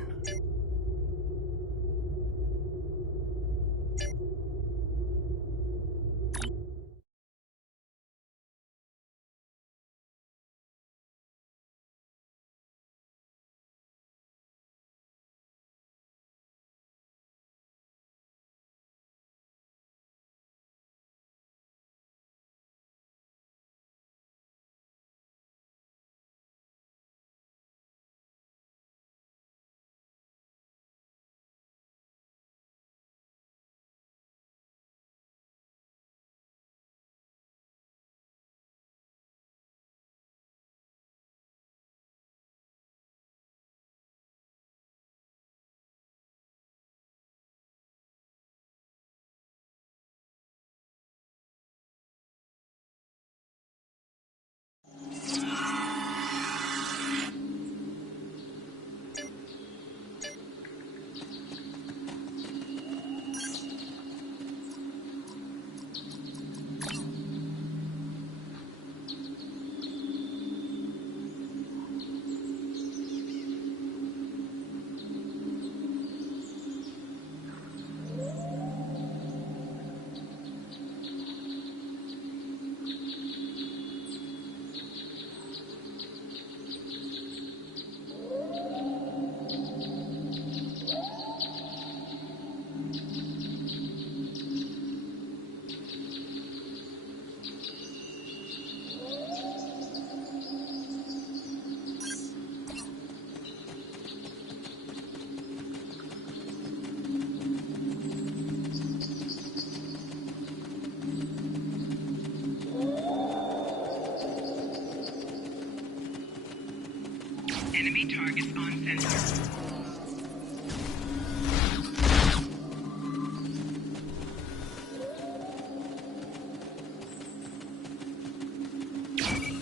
targets on sensor.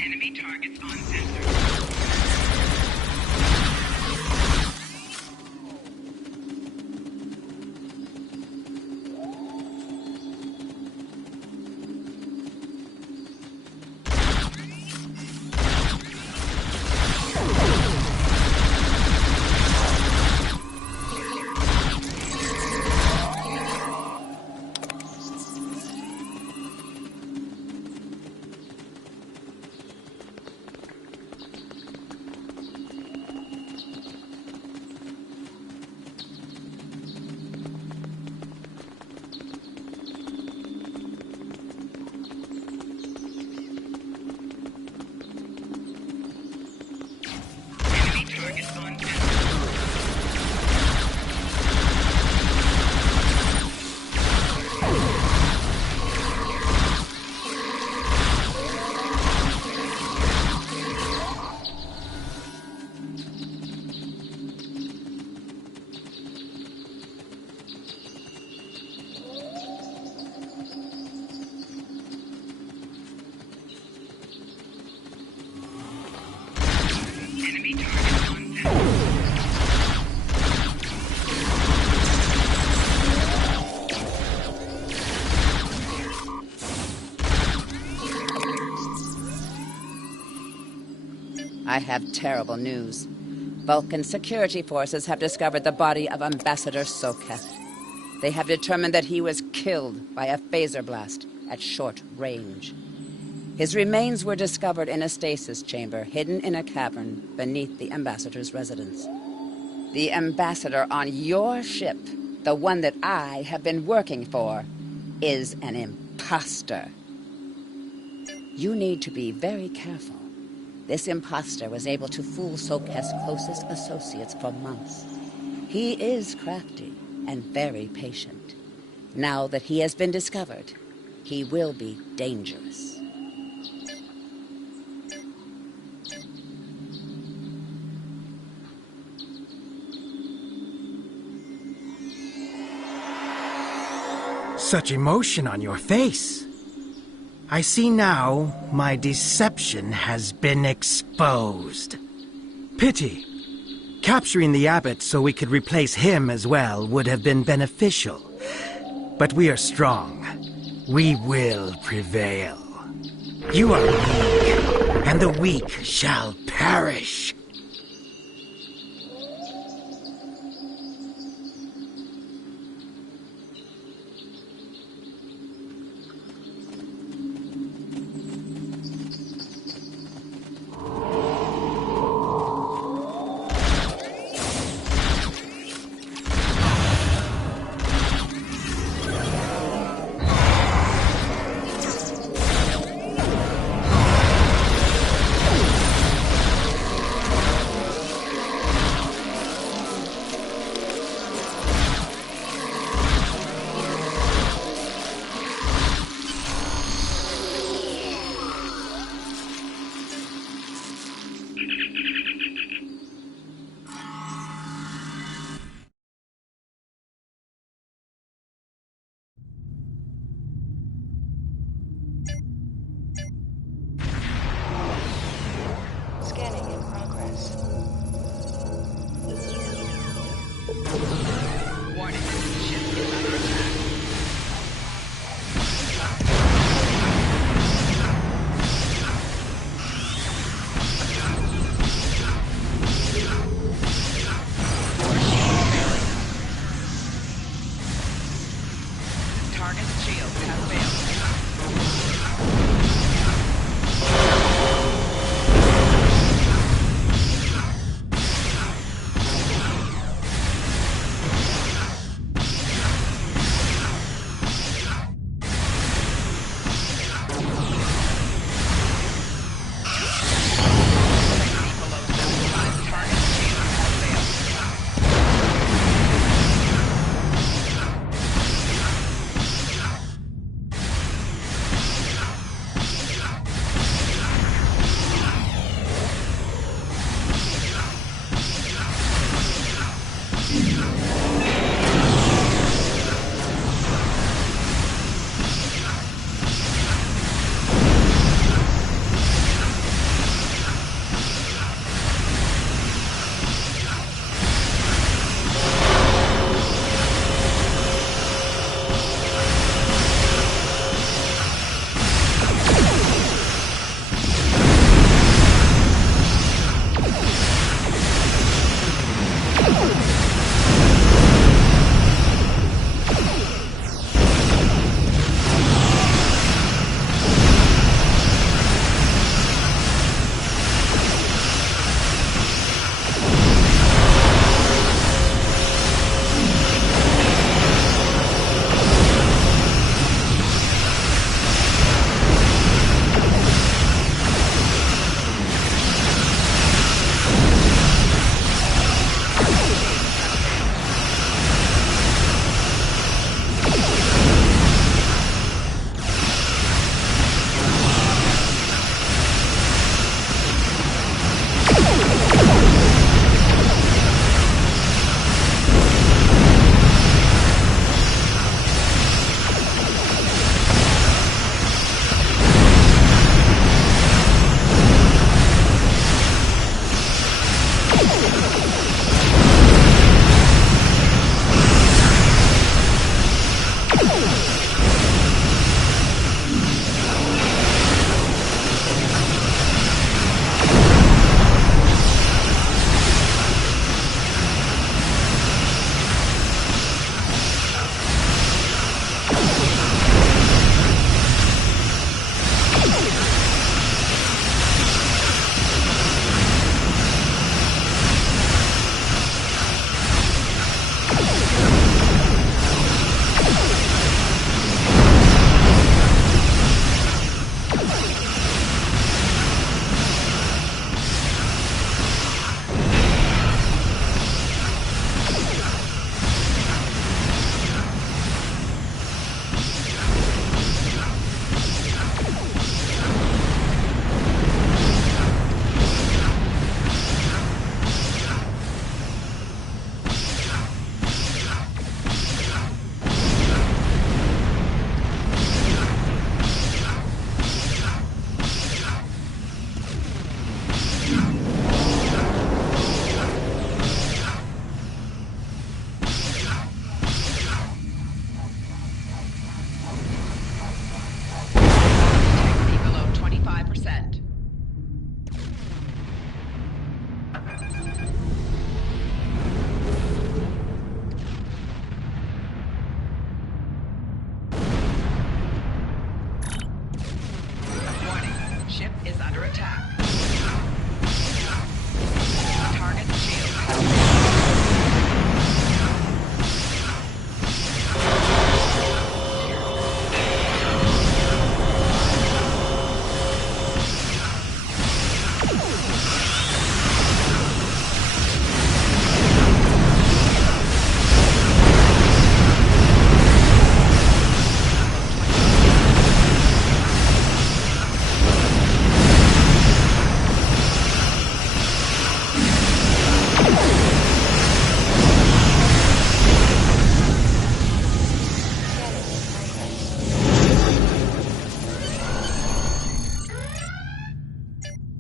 Enemy targets on sensor. I have terrible news. Vulcan security forces have discovered the body of Ambassador Soketh. They have determined that he was killed by a phaser blast at short range. His remains were discovered in a stasis chamber hidden in a cavern beneath the Ambassador's residence. The Ambassador on your ship, the one that I have been working for, is an imposter. You need to be very careful. This imposter was able to fool Soketh's closest associates for months. He is crafty and very patient. Now that he has been discovered, he will be dangerous. Such emotion on your face. I see now my deception has been exposed. Pity. Capturing the abbot so we could replace him as well would have been beneficial. But we are strong. We will prevail. You are weak, and the weak shall perish.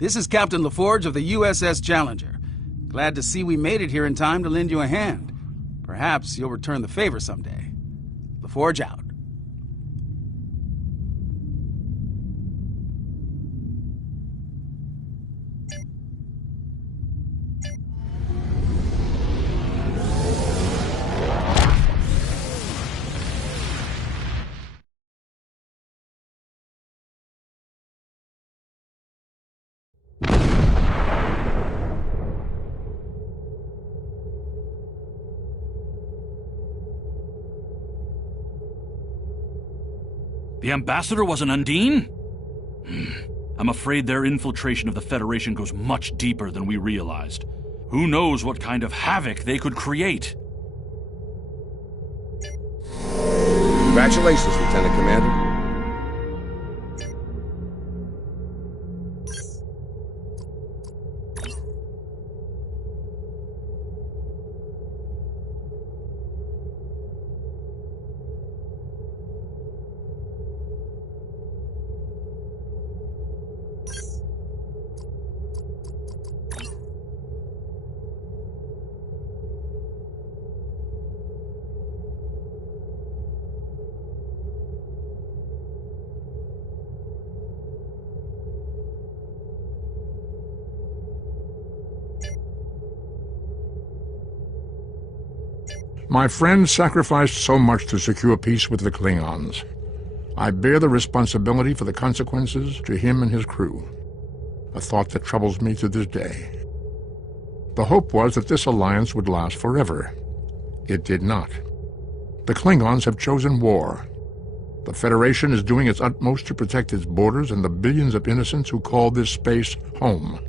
This is Captain LaForge of the USS Challenger. Glad to see we made it here in time to lend you a hand. Perhaps you'll return the favor someday. LaForge out. The ambassador was an Undine? I'm afraid their infiltration of the Federation goes much deeper than we realized. Who knows what kind of havoc they could create? Congratulations, Lieutenant Commander. My friend sacrificed so much to secure peace with the Klingons. I bear the responsibility for the consequences to him and his crew, a thought that troubles me to this day. The hope was that this alliance would last forever. It did not. The Klingons have chosen war. The Federation is doing its utmost to protect its borders and the billions of innocents who call this space home.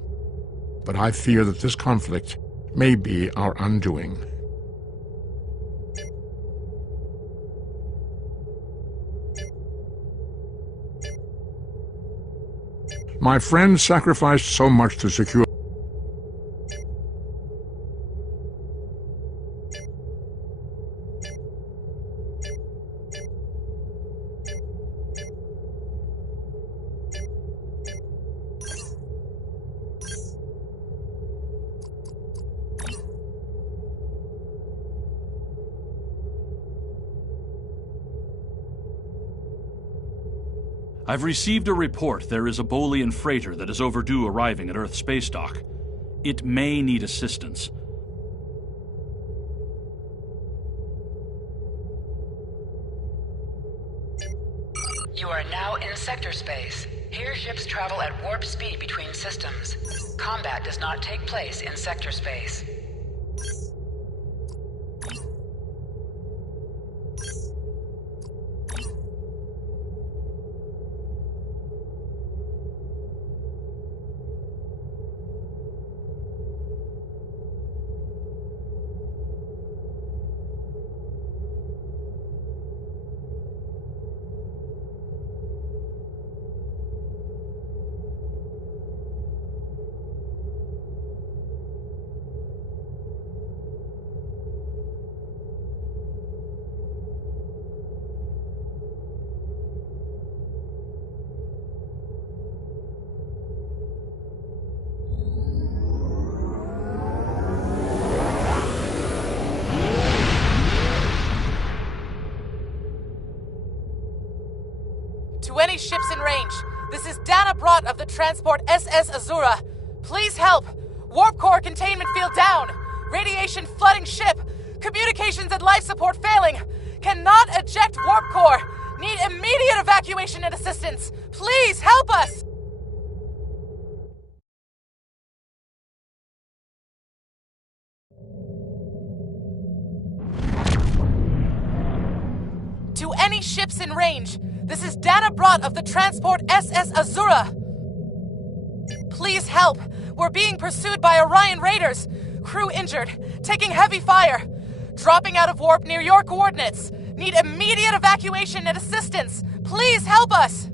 But I fear that this conflict may be our undoing. My friend sacrificed so much to secure. I've received a report there is a Bolian freighter that is overdue arriving at Earth space dock. It may need assistance. You are now in sector space. Here ships travel at warp speed between systems. Combat does not take place in sector space. To any ships in range, this is Dana Brott of the transport SS Azura. Please help! Warp core containment field down! Radiation flooding ship! Communications and life support failing! Cannot eject warp core! Need immediate evacuation and assistance! Please help us! To any ships in range, this is Dana Brott of the transport SS Azura. Please help. We're being pursued by Orion raiders. Crew injured, taking heavy fire. Dropping out of warp near your coordinates. Need immediate evacuation and assistance. Please help us.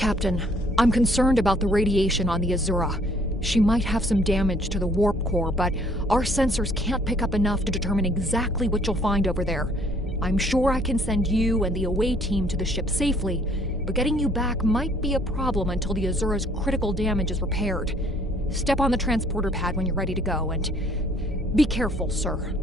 Captain, I'm concerned about the radiation on the Azura. She might have some damage to the warp core, but our sensors can't pick up enough to determine exactly what you'll find over there. I'm sure I can send you and the away team to the ship safely, but getting you back might be a problem until the Azura's critical damage is repaired. Step on the transporter pad when you're ready to go, and be careful, sir.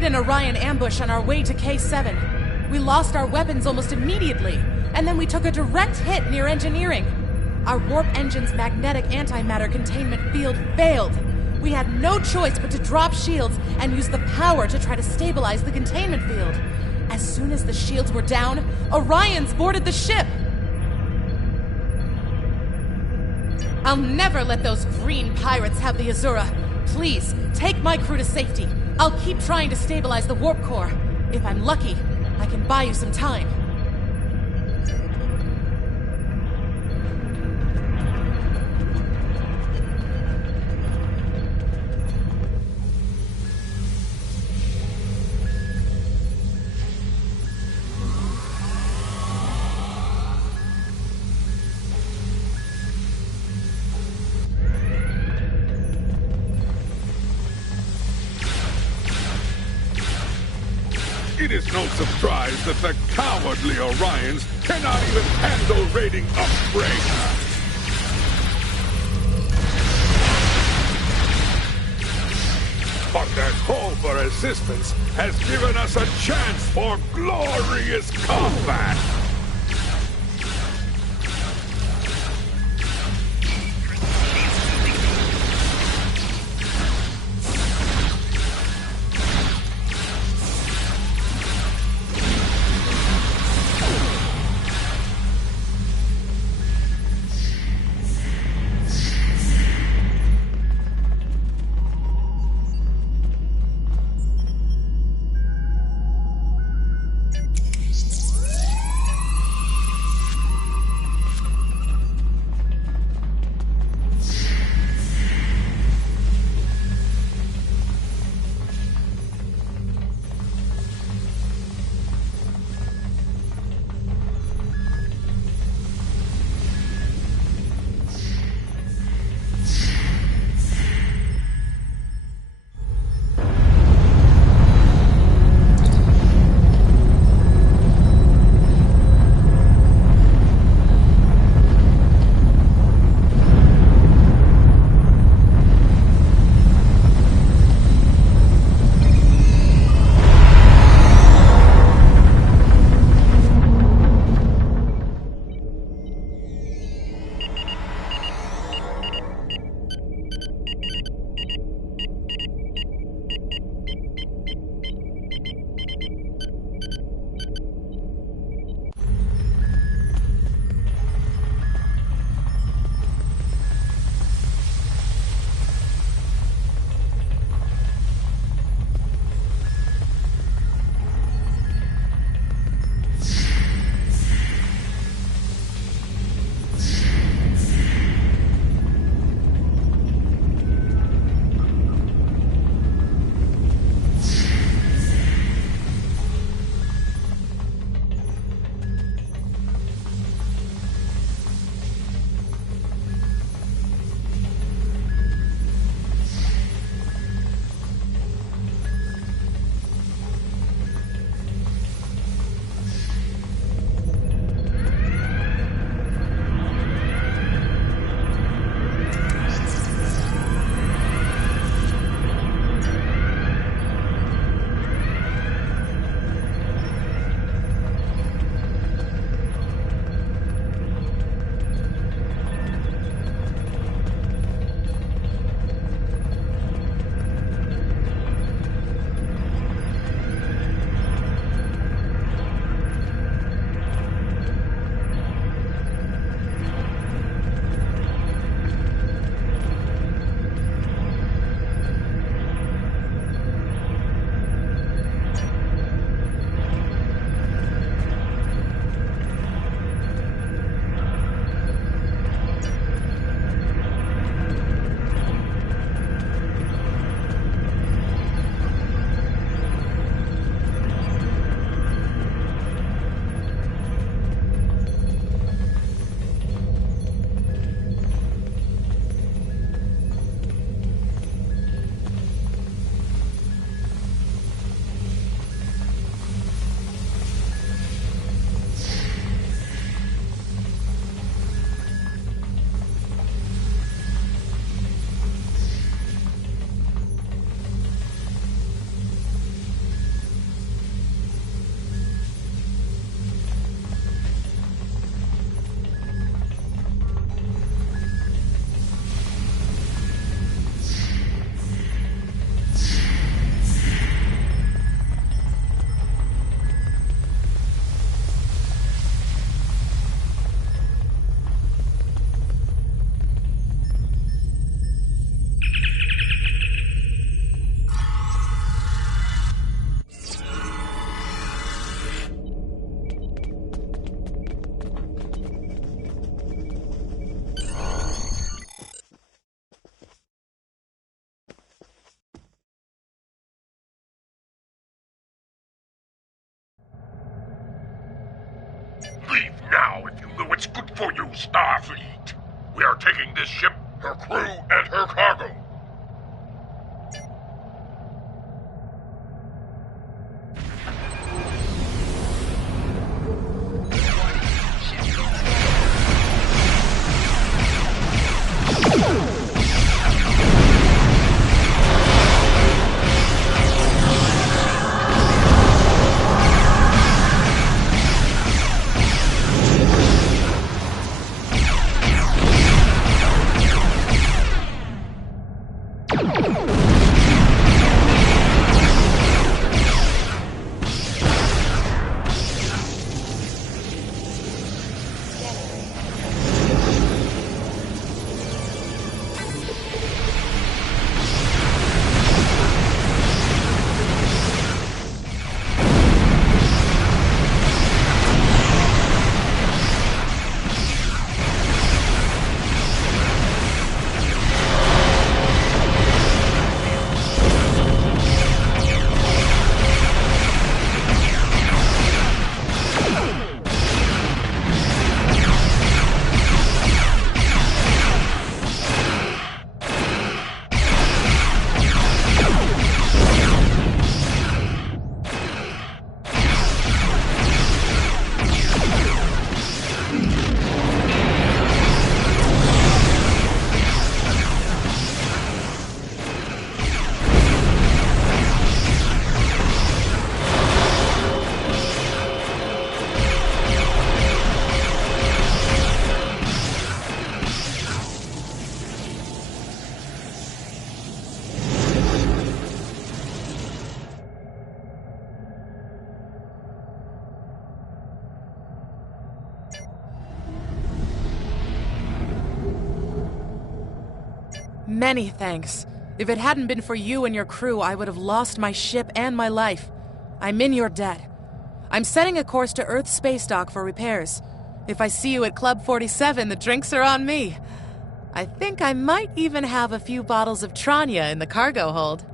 hit an Orion ambush on our way to K7. We lost our weapons almost immediately, and then we took a direct hit near engineering. Our warp engine's magnetic antimatter containment field failed. We had no choice but to drop shields and use the power to try to stabilize the containment field. As soon as the shields were down, Orions boarded the ship. I'll never let those green pirates have the Azura. Please, take my crew to safety. I'll keep trying to stabilize the warp core. If I'm lucky, I can buy you some time. It is no surprise that the cowardly Orions cannot even handle raiding Upbreak. But their call for assistance has given us a chance for glorious combat. now if you know what's good for you, Starfleet. We are taking this ship, her crew, and her cargo. Many thanks. If it hadn't been for you and your crew, I would have lost my ship and my life. I'm in your debt. I'm setting a course to Earth space dock for repairs. If I see you at Club 47, the drinks are on me. I think I might even have a few bottles of Tranya in the cargo hold.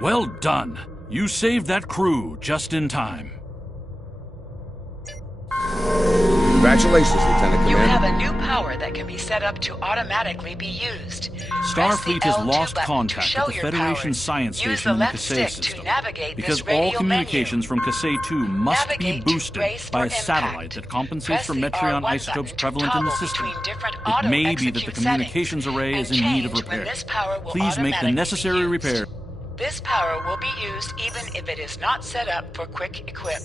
Well done. You saved that crew just in time. Congratulations, Lieutenant Commander. You have a new power that can be set up to automatically be used. Starfleet has lost contact with the Federation science station in the Kasei system, because all communications from Kasei 2 must be boosted by a satellite that compensates for Metreon isotopes prevalent in the system. It may be that the communications array is in need of repair. Please make the necessary repair. This power will be used even if it is not set up for quick equip.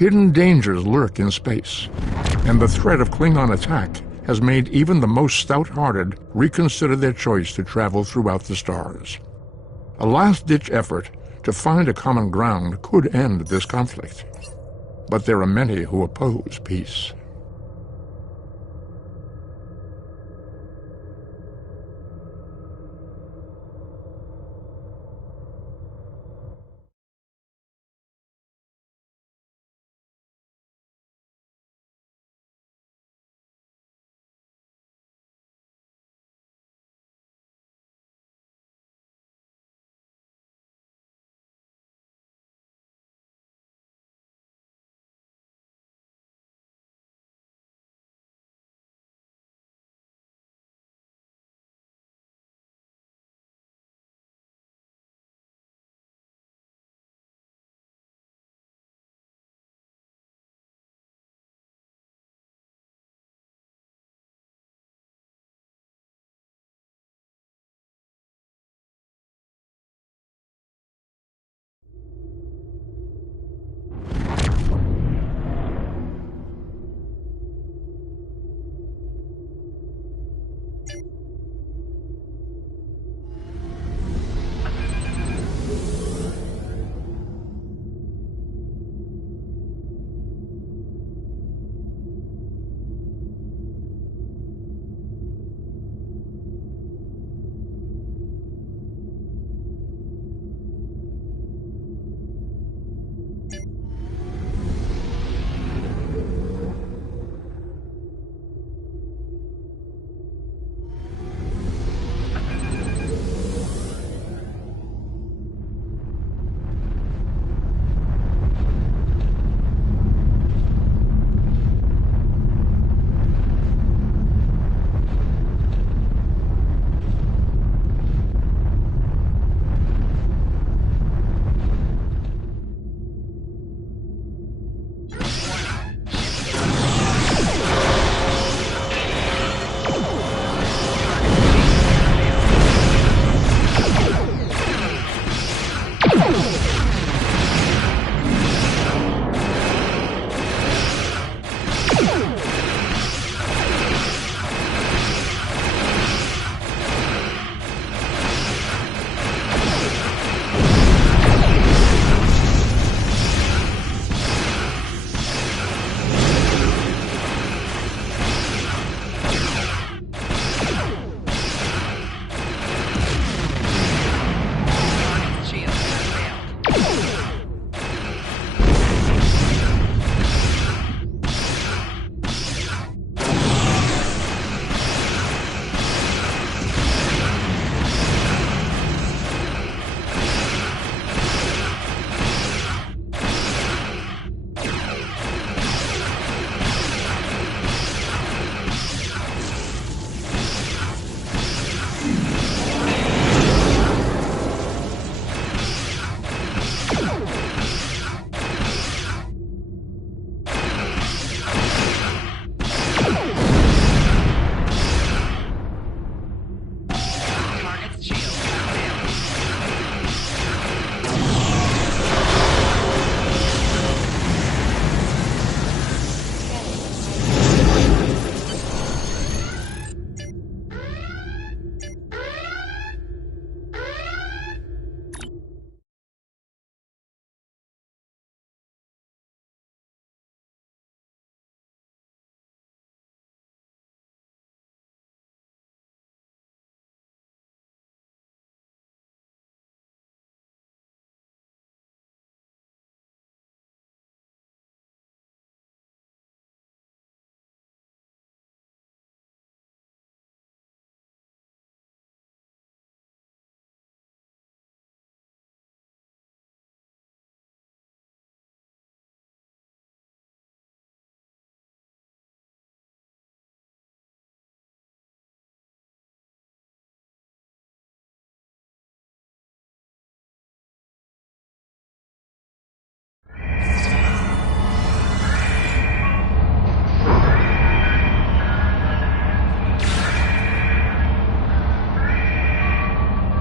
Hidden dangers lurk in space, and the threat of Klingon attack has made even the most stout-hearted reconsider their choice to travel throughout the stars. A last-ditch effort to find a common ground could end this conflict, but there are many who oppose peace.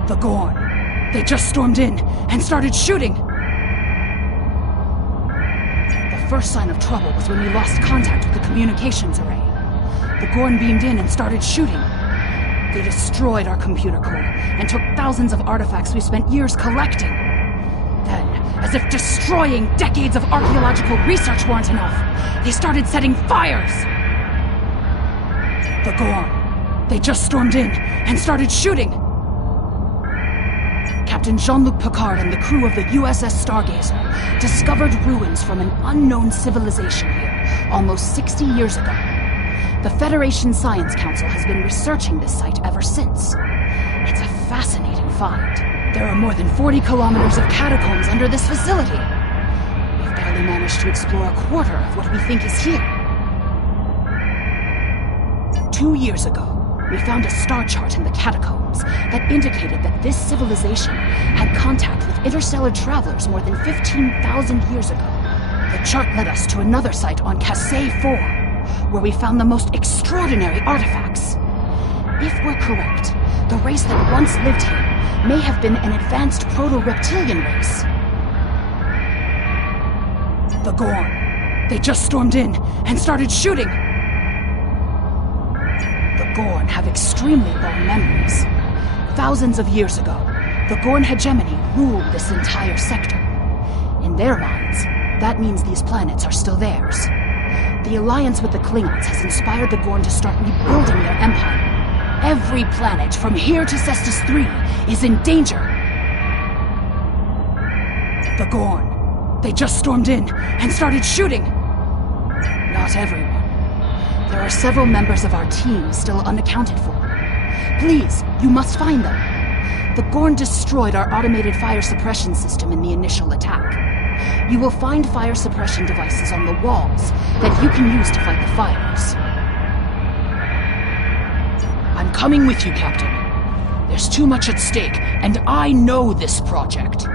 The Gorn. They just stormed in and started shooting. The first sign of trouble was when we lost contact with the communications array. The Gorn beamed in and started shooting. They destroyed our computer code and took thousands of artifacts we spent years collecting. Then, as if destroying decades of archaeological research weren't enough, they started setting fires! The Gorn. They just stormed in and started shooting! Captain Jean-Luc Picard and the crew of the USS Stargazer discovered ruins from an unknown civilization here almost 60 years ago. The Federation Science Council has been researching this site ever since. It's a fascinating find. There are more than 40 kilometers of catacombs under this facility. We've barely managed to explore a quarter of what we think is here. 2 years ago, we found a star chart in the catacombs that indicated that this civilization had contact with interstellar travelers more than 15,000 years ago. The chart led us to another site on Cassay 4, where we found the most extraordinary artifacts. If we're correct, the race that once lived here may have been an advanced proto-reptilian race. The Gorn. They just stormed in and started shooting! The Gorn have extremely long memories. Thousands of years ago, the Gorn hegemony ruled this entire sector. In their minds, that means these planets are still theirs. The alliance with the Klingons has inspired the Gorn to start rebuilding their empire. Every planet from here to Cestus 3 is in danger. The Gorn. They just stormed in and started shooting. Not everyone. There are several members of our team still unaccounted for. Please, you must find them. The Gorn destroyed our automated fire suppression system in the initial attack. You will find fire suppression devices on the walls that you can use to fight the fires. I'm coming with you, Captain. There's too much at stake, and I know this project.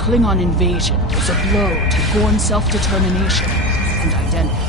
Klingon invasion was a blow to Gorn self-determination and identity.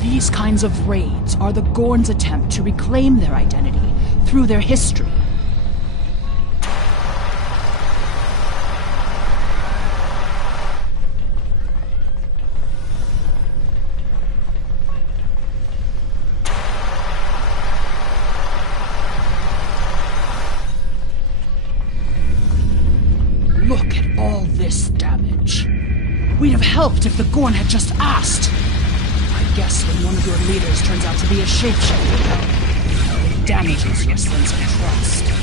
These kinds of raids are the Gorn's attempt to reclaim their identity through their history. have helped if the Gorn had just asked. I guess when one of your leaders turns out to be a shapeshifter, it damages your sense of trust.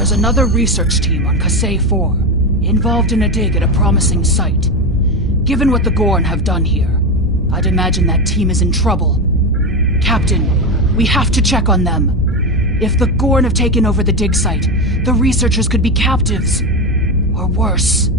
There's another research team on Kasei 4, involved in a dig at a promising site. Given what the Gorn have done here, I'd imagine that team is in trouble. Captain, we have to check on them. If the Gorn have taken over the dig site, the researchers could be captives. Or worse.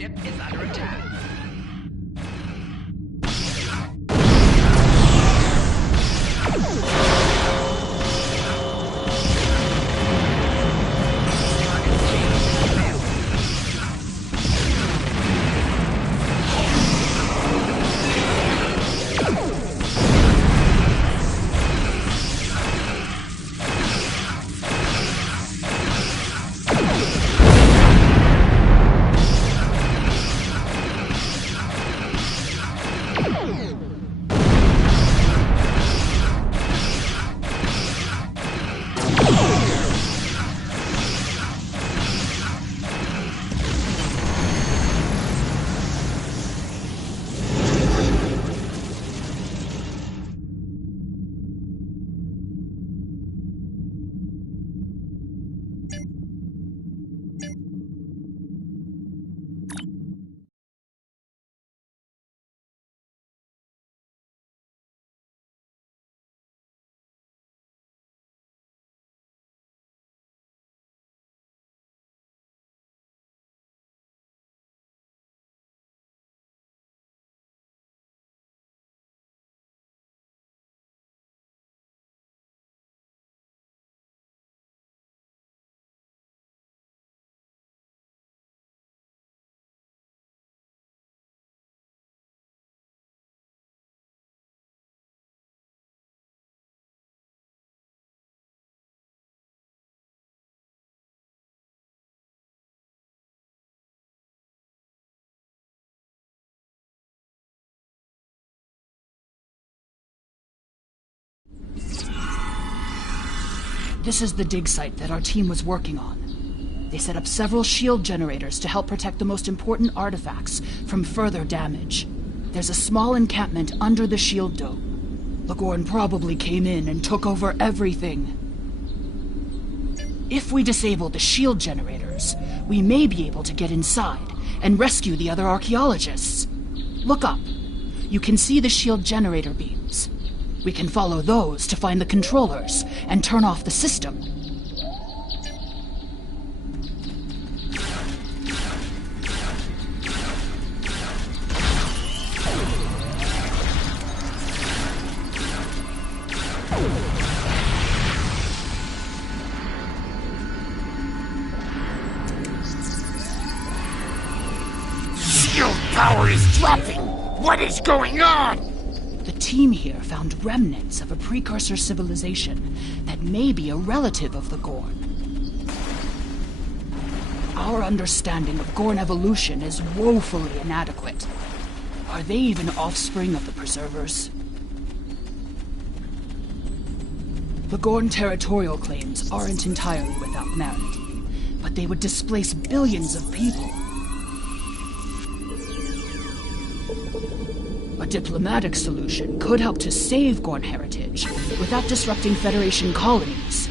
ship is under attack. This is the dig site that our team was working on. They set up several shield generators to help protect the most important artifacts from further damage. There's a small encampment under the shield dome. Lagorn probably came in and took over everything. If we disable the shield generators, we may be able to get inside and rescue the other archaeologists. Look up. You can see the shield generator beams. We can follow those to find the controllers and turn off the system. Shield power is dropping! What is going on? The team here found remnants of a precursor civilization that may be a relative of the Gorn. Our understanding of Gorn evolution is woefully inadequate. Are they even offspring of the Preservers? The Gorn territorial claims aren't entirely without merit, but they would displace billions of people. A diplomatic solution could help to save Gorn heritage without disrupting Federation colonies.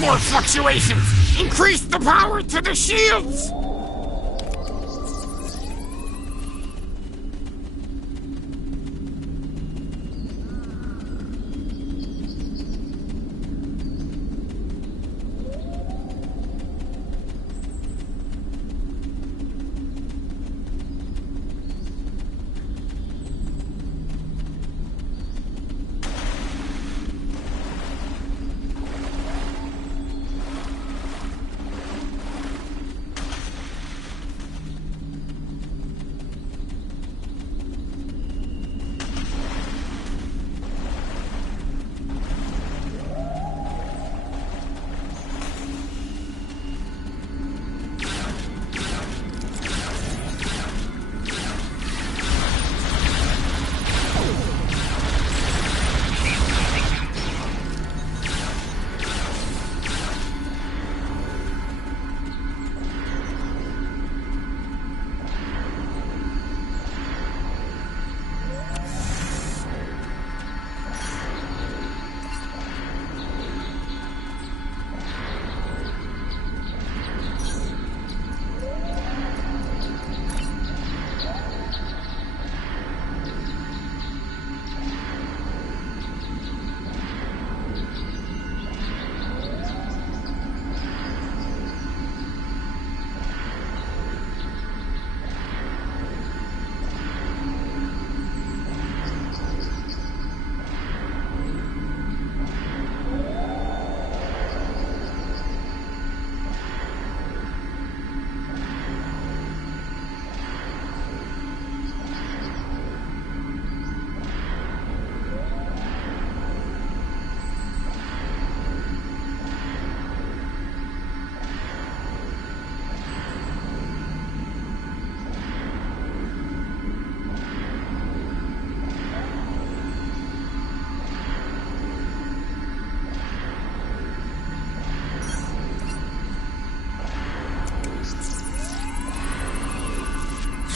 More fluctuations! Increase the power to the shields!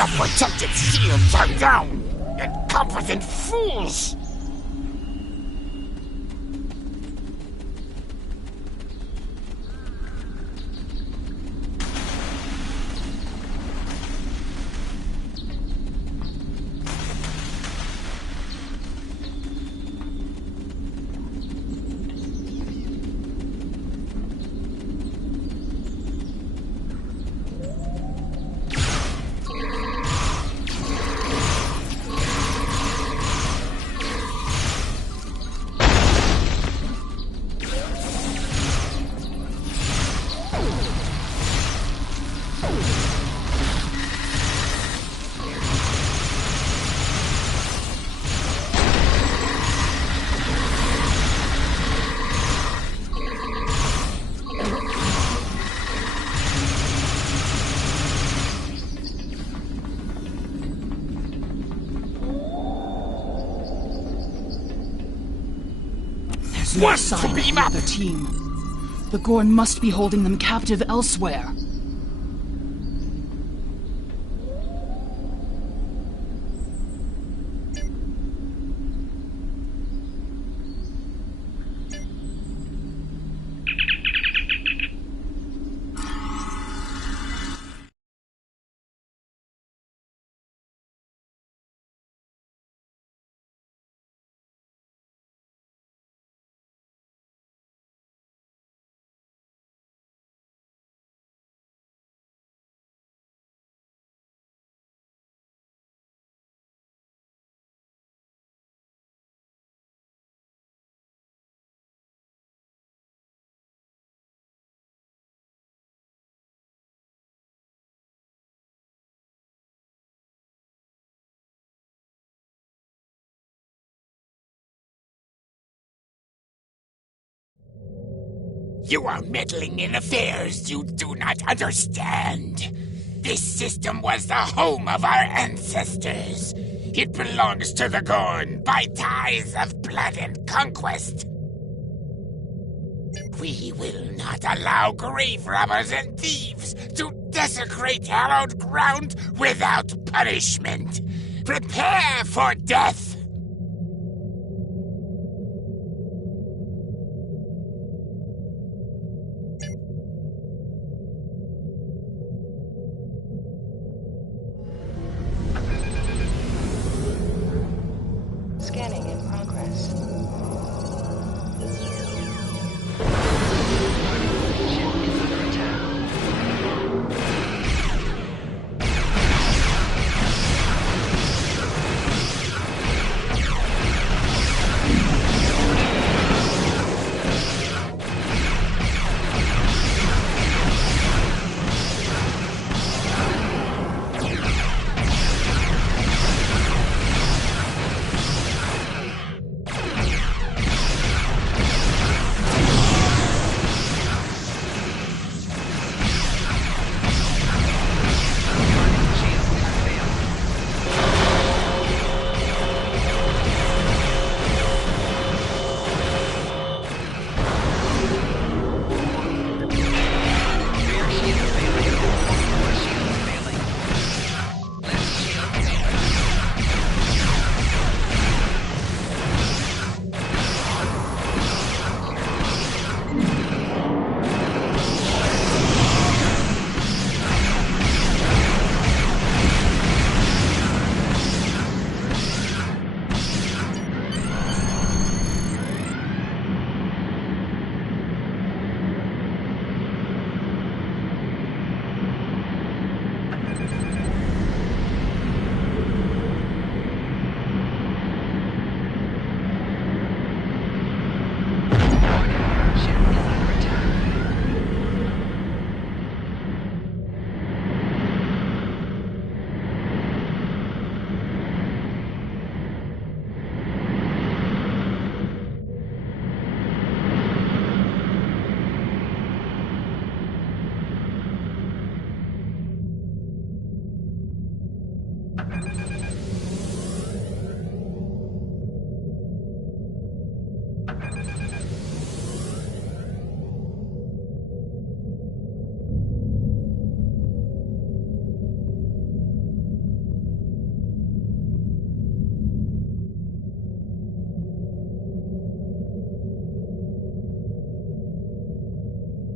The protected shields are down! Incompetent fools! No sign of the other team. The Gorn must be holding them captive elsewhere. You are meddling in affairs you do not understand. This system was the home of our ancestors. It belongs to the Gorn by ties of blood and conquest. We will not allow grave robbers and thieves to desecrate hallowed ground without punishment. Prepare for death! Scanning in progress. Ship is under attack.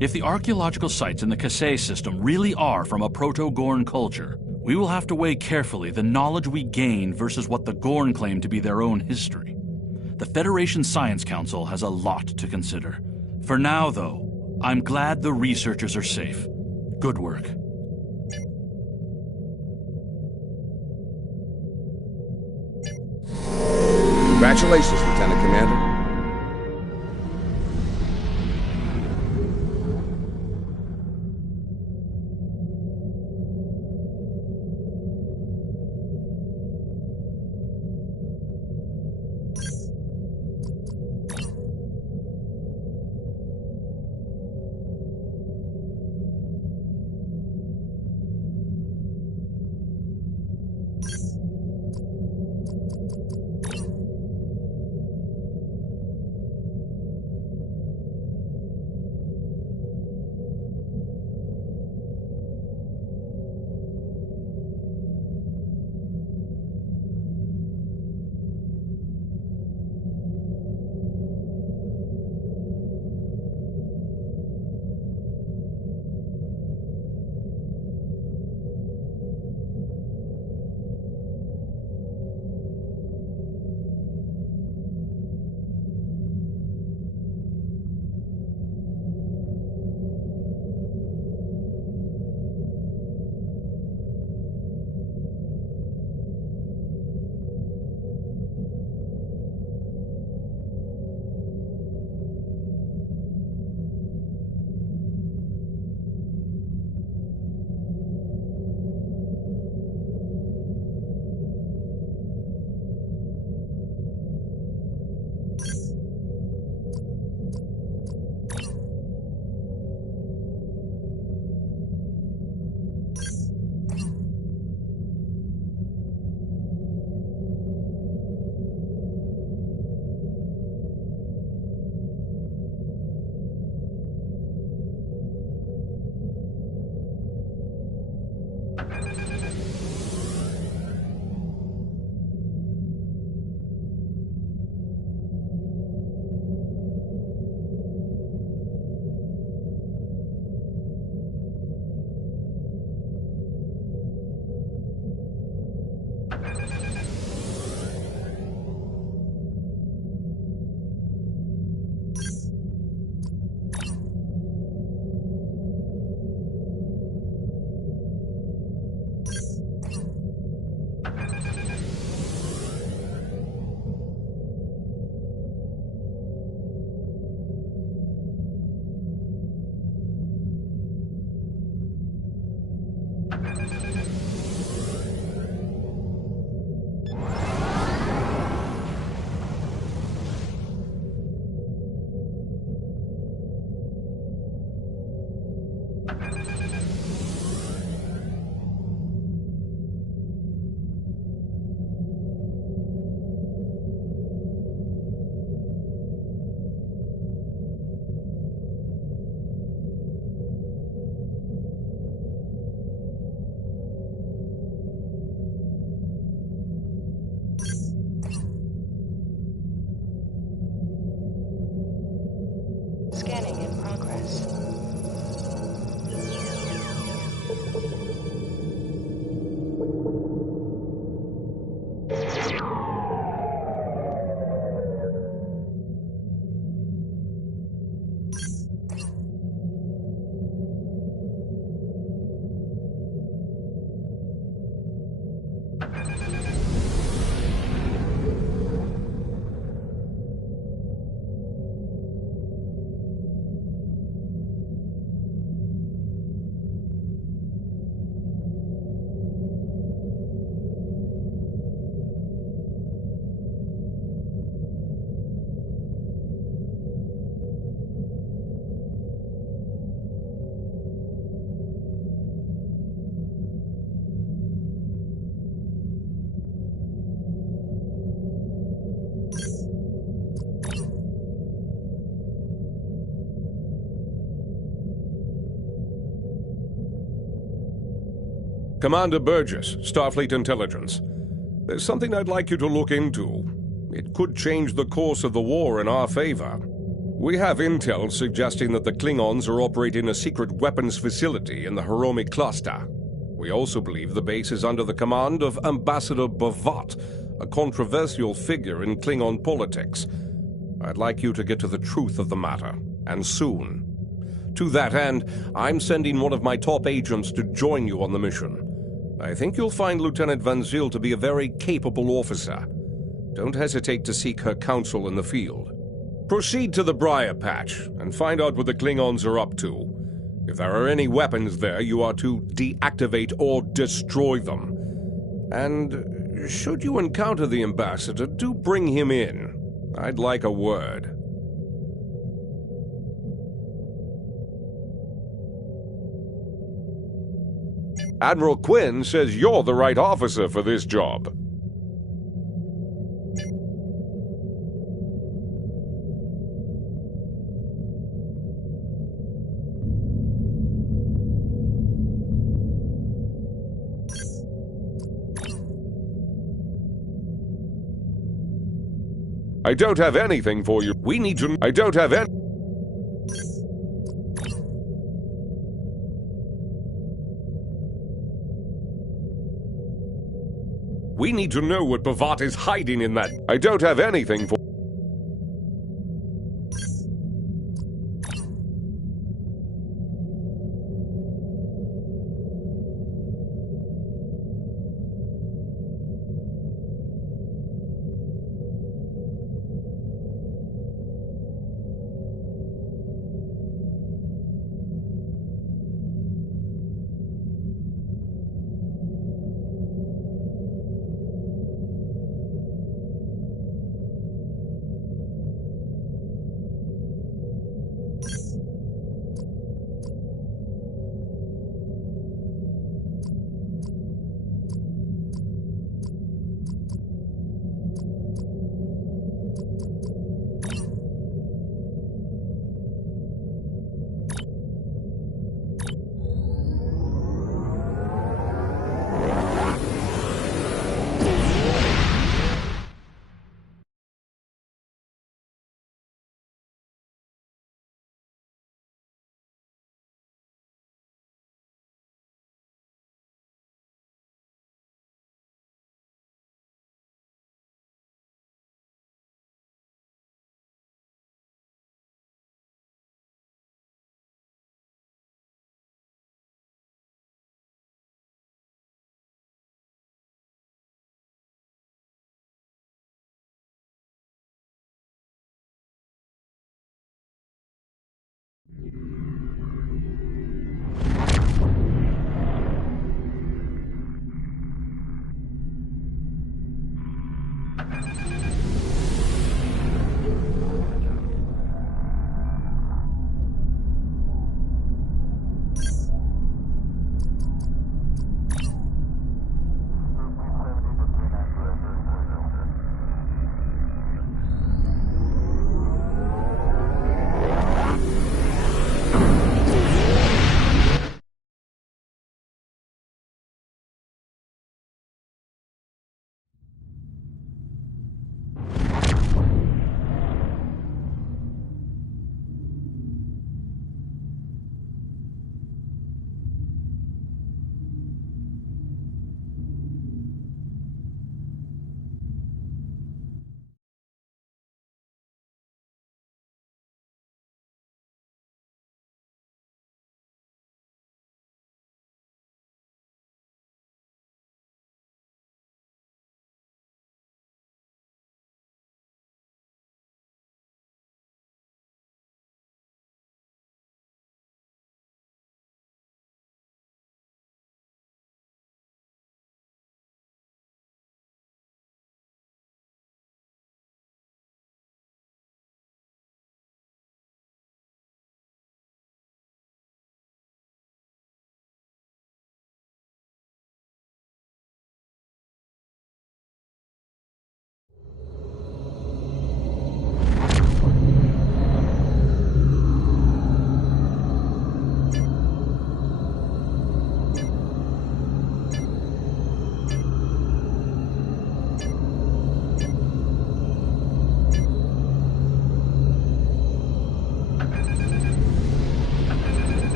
If the archaeological sites in the Kasei system really are from a Proto-Gorn culture, we will have to weigh carefully the knowledge we gain versus what the Gorn claim to be their own history. The Federation Science Council has a lot to consider. For now, though, I'm glad the researchers are safe. Good work. Congratulations, Lieutenant Commander. Scanning in progress. Commander Burgess, Starfleet Intelligence. There's something I'd like you to look into. It could change the course of the war in our favor. We have intel suggesting that the Klingons are operating a secret weapons facility in the Hiromi cluster. We also believe the base is under the command of Ambassador Bavat, a controversial figure in Klingon politics. I'd like you to get to the truth of the matter, and soon. To that end, I'm sending one of my top agents to join you on the mission. I think you'll find Lieutenant Van Zyl to be a very capable officer. Don't hesitate to seek her counsel in the field. Proceed to the Briar Patch and find out what the Klingons are up to. If there are any weapons there, you are to deactivate or destroy them. And should you encounter the Ambassador, do bring him in. I'd like a word. Admiral Quinn says you're the right officer for this job. I don't have anything for you. We need to... I don't have any... We need to know what Bavat is hiding in that... I don't have anything for...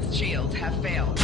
Target's shields have failed.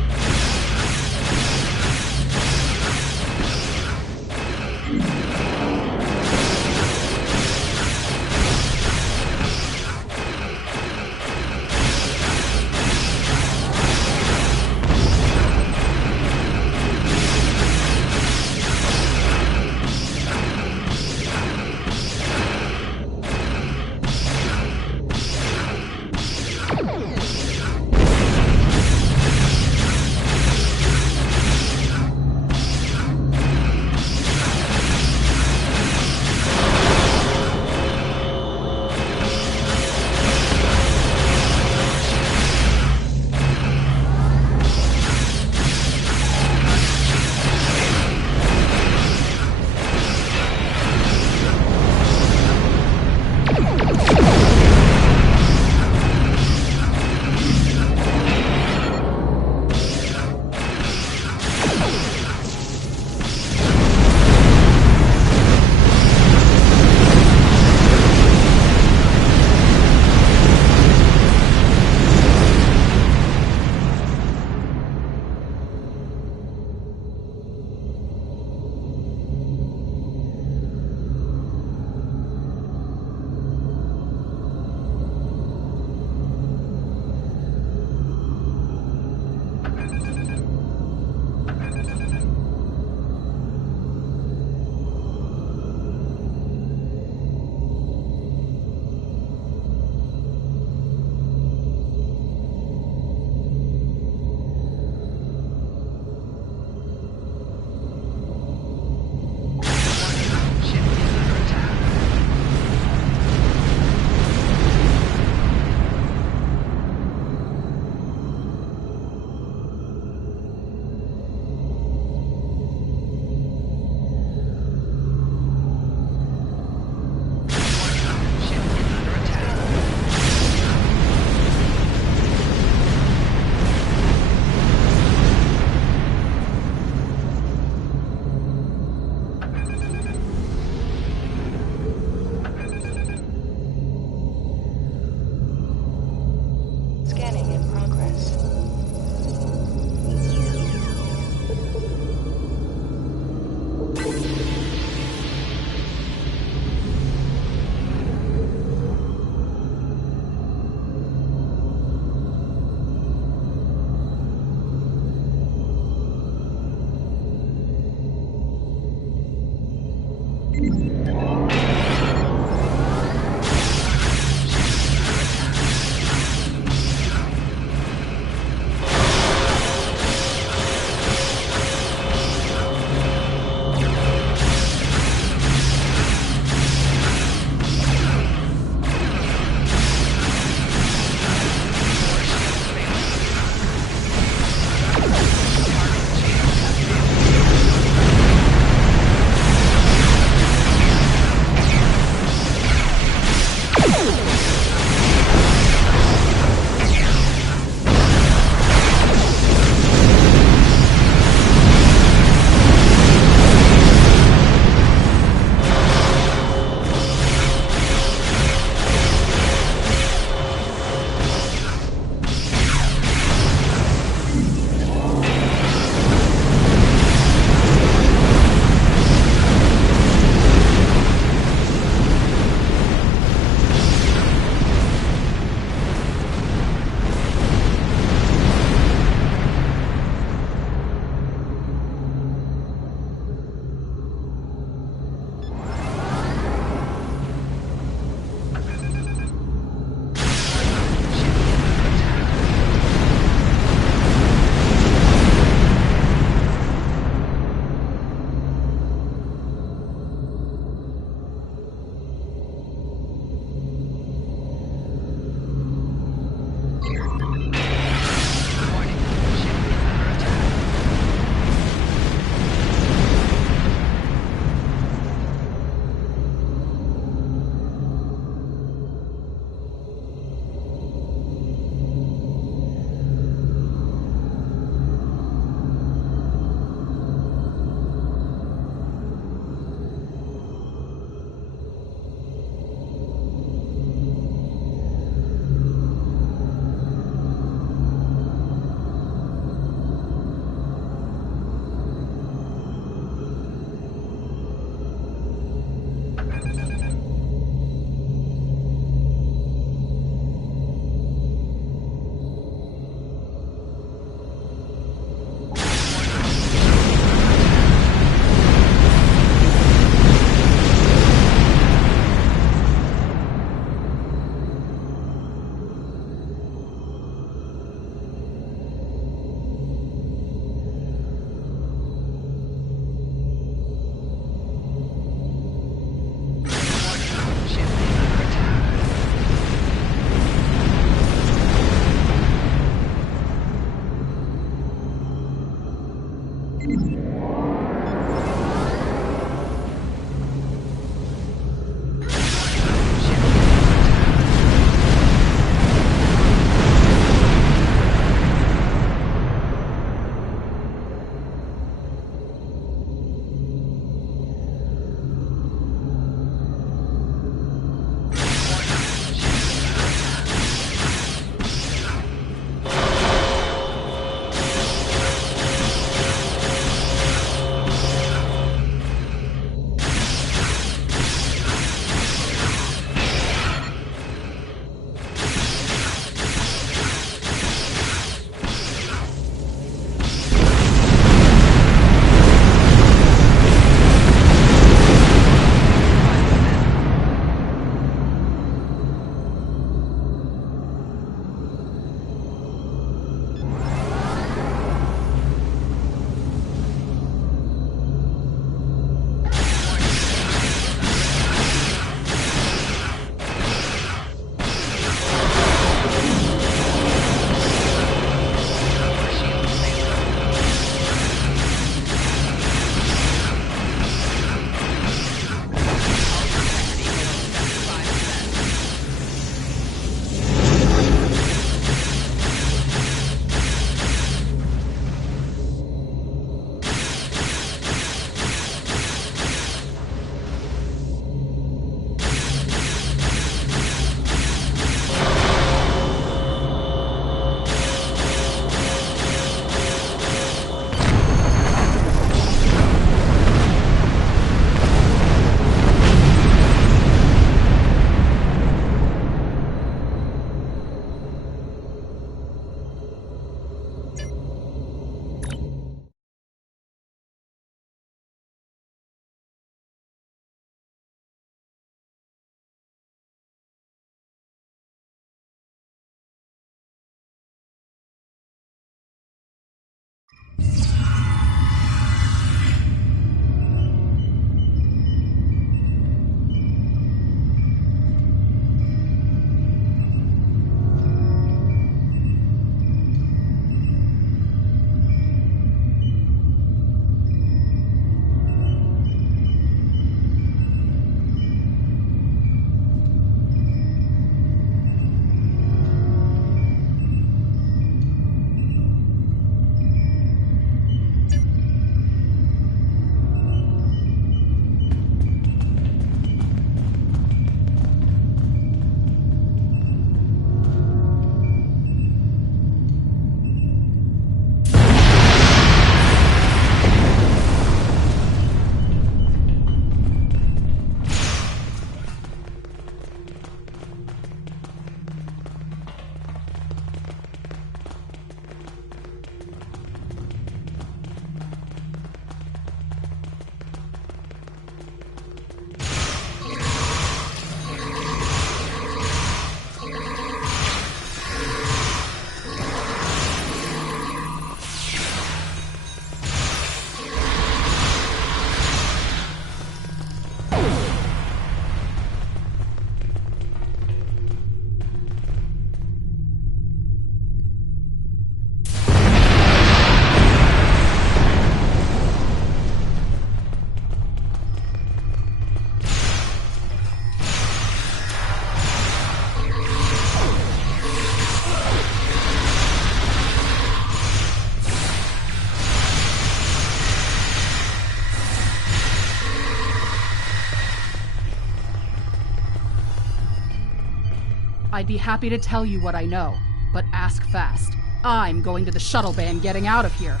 I'd be happy to tell you what I know, but ask fast. I'm going to the shuttle bay and getting out of here.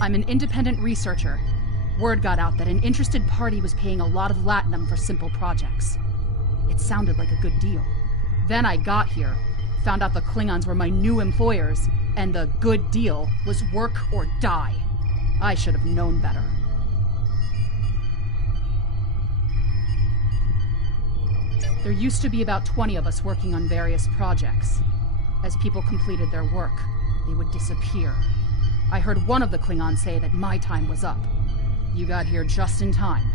I'm an independent researcher. Word got out that an interested party was paying a lot of latinum for simple projects. It sounded like a good deal. Then I got here, found out the Klingons were my new employers, and the good deal was work or die. I should have known better. There used to be about 20 of us working on various projects. As people completed their work, they would disappear. I heard one of the Klingons say that my time was up. You got here just in time.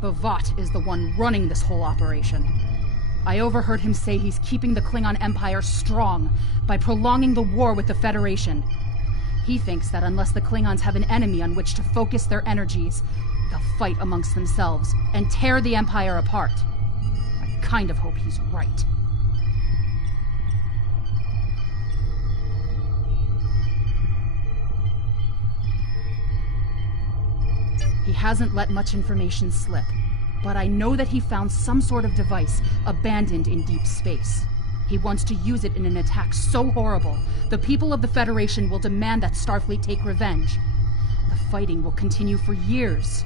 B'Vat is the one running this whole operation. I overheard him say he's keeping the Klingon Empire strong by prolonging the war with the Federation. He thinks that unless the Klingons have an enemy on which to focus their energies, they'll fight amongst themselves and tear the Empire apart. I kind of hope he's right. He hasn't let much information slip, but I know that he found some sort of device abandoned in deep space. He wants to use it in an attack so horrible, the people of the Federation will demand that Starfleet take revenge. The fighting will continue for years.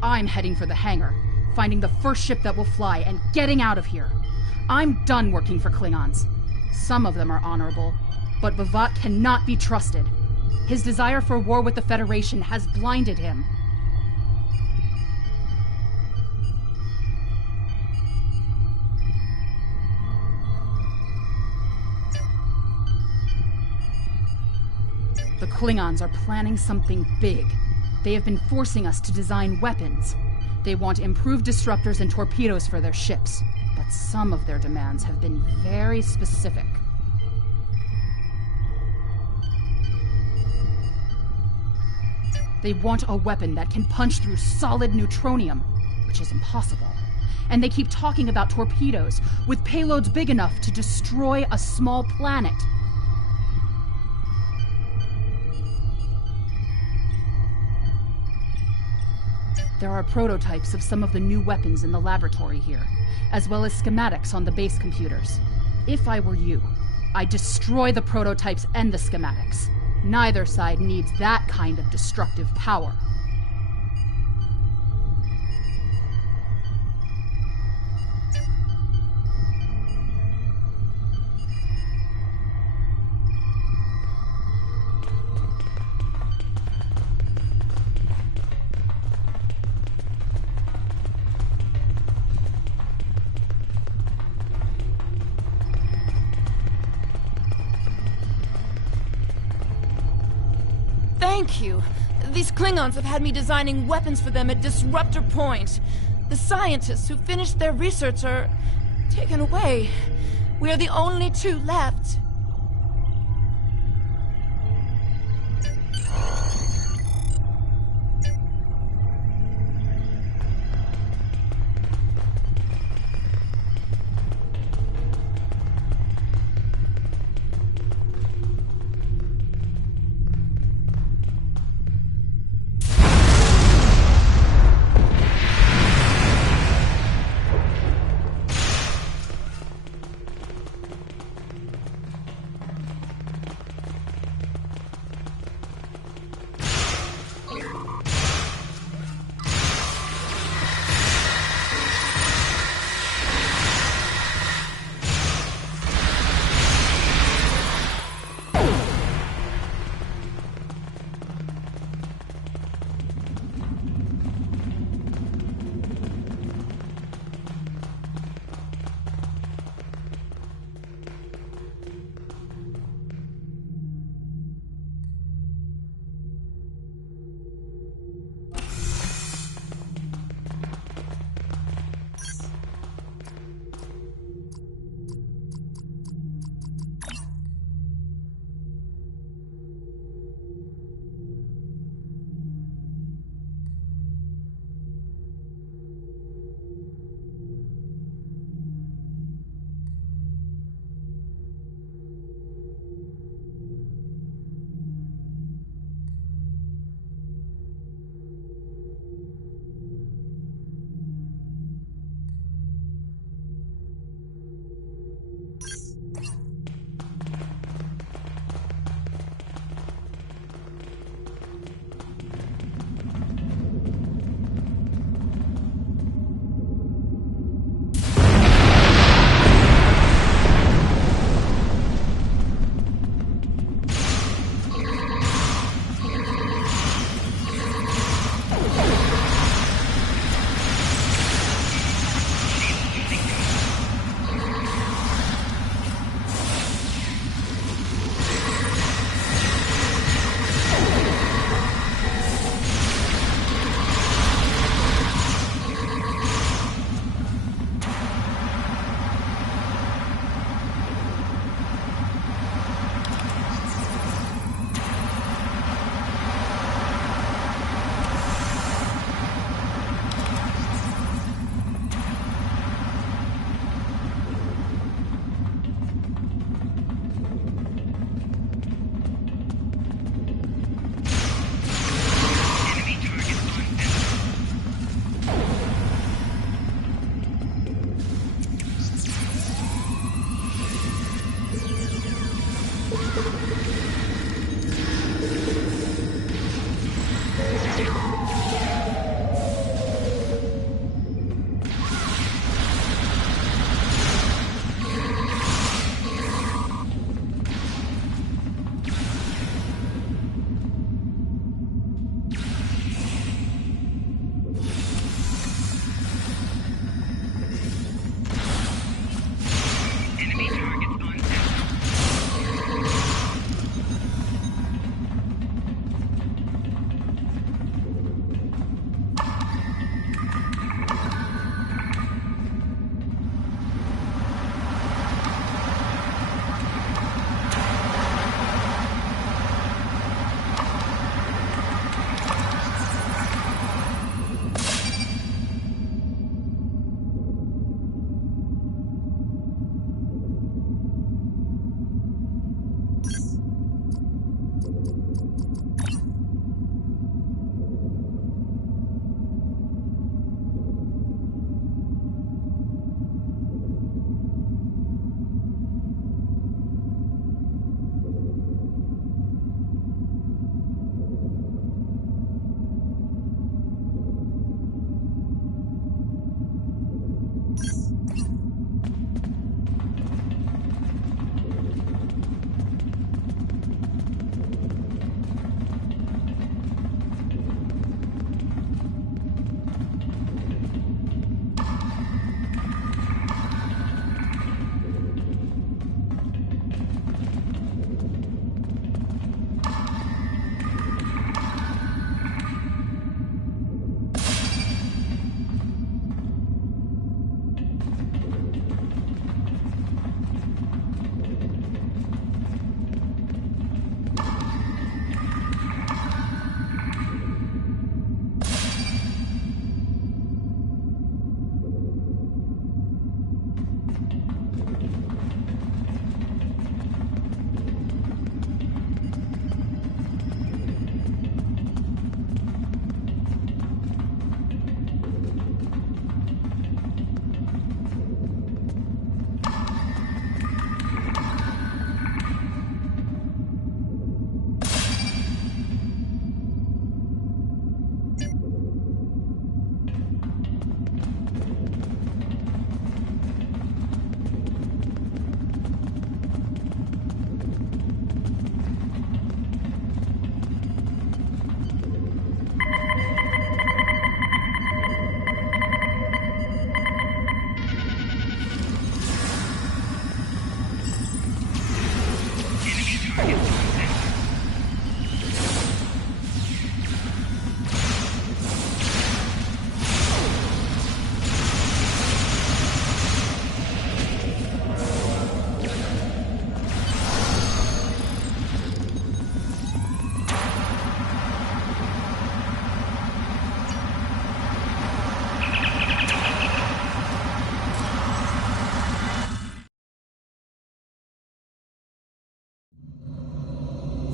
I'm heading for the hangar, finding the first ship that will fly and getting out of here. I'm done working for Klingons. Some of them are honorable, but B'Vat cannot be trusted. His desire for war with the Federation has blinded him. The Klingons are planning something big. They have been forcing us to design weapons. They want improved disruptors and torpedoes for their ships, but some of their demands have been very specific. They want a weapon that can punch through solid neutronium, which is impossible. And they keep talking about torpedoes with payloads big enough to destroy a small planet. There are prototypes of some of the new weapons in the laboratory here, as well as schematics on the base computers. If I were you, I'd destroy the prototypes and the schematics. Neither side needs that kind of destructive power. Thank you. These Klingons have had me designing weapons for them at Disruptor Point. The scientists who finished their research are taken away. We are the only two left.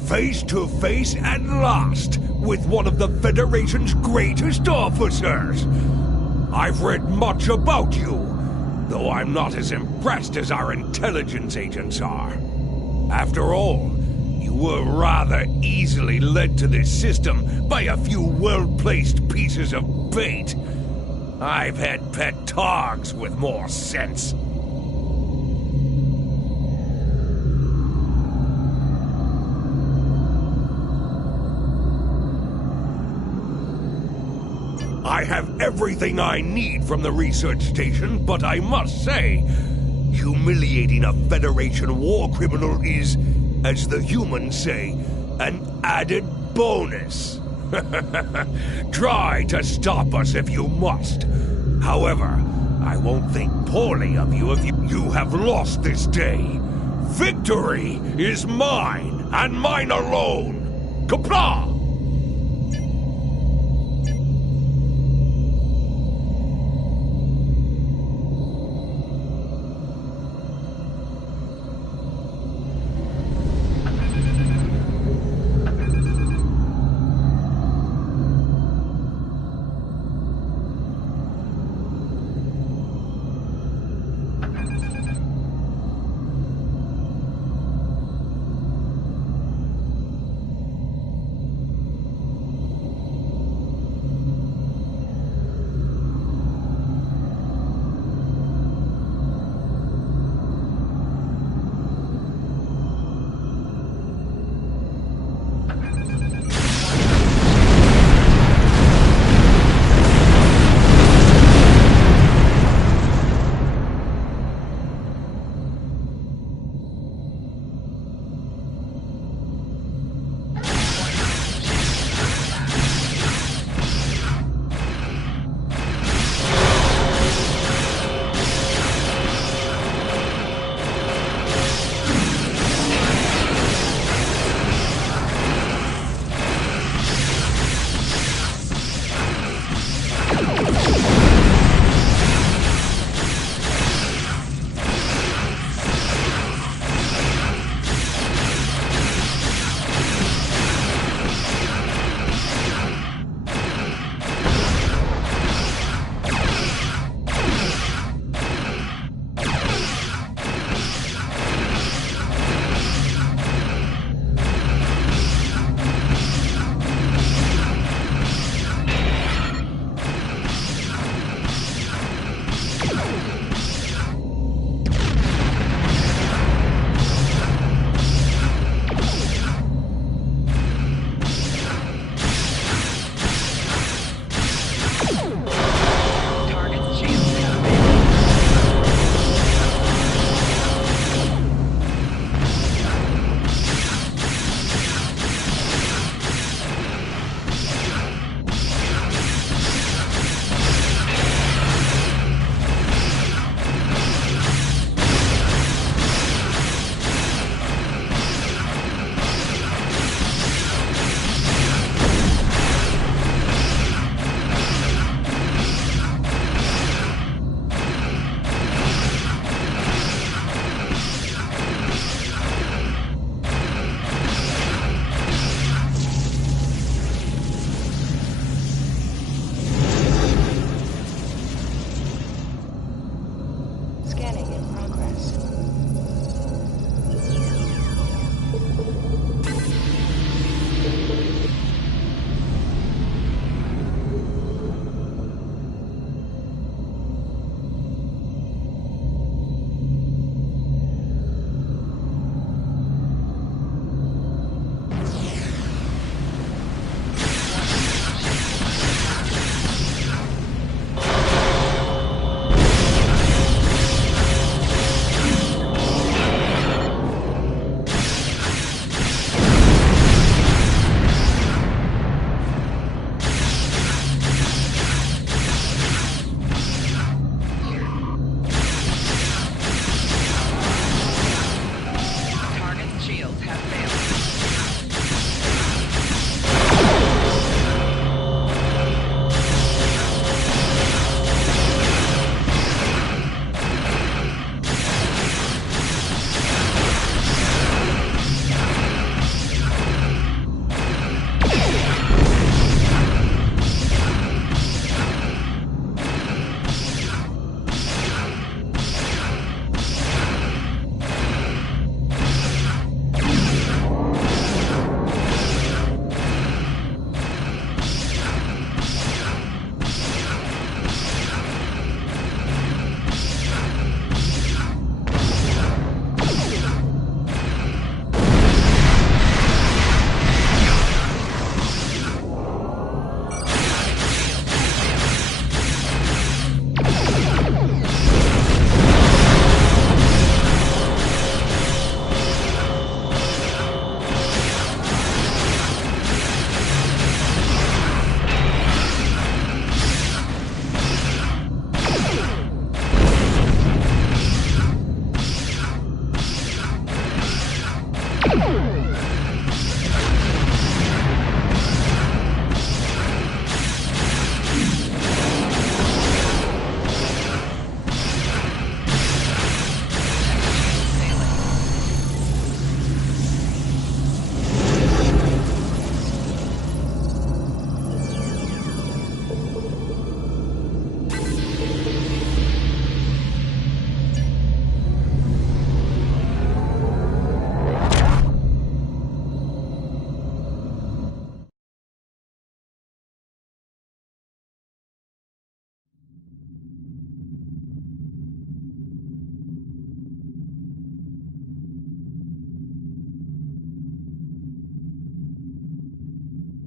Face to face at last with one of the Federation's greatest officers. I've read much about you, though I'm not as impressed as our intelligence agents are. After all, you were rather easily led to this system by a few well-placed pieces of bait. I've had pet Targs with more sense. I have everything I need from the research station, but I must say, humiliating a Federation war criminal is, as the humans say, an added bonus. Try to stop us if you must. However, I won't think poorly of you if you have lost this day. Victory is mine, and mine alone. Qapla'!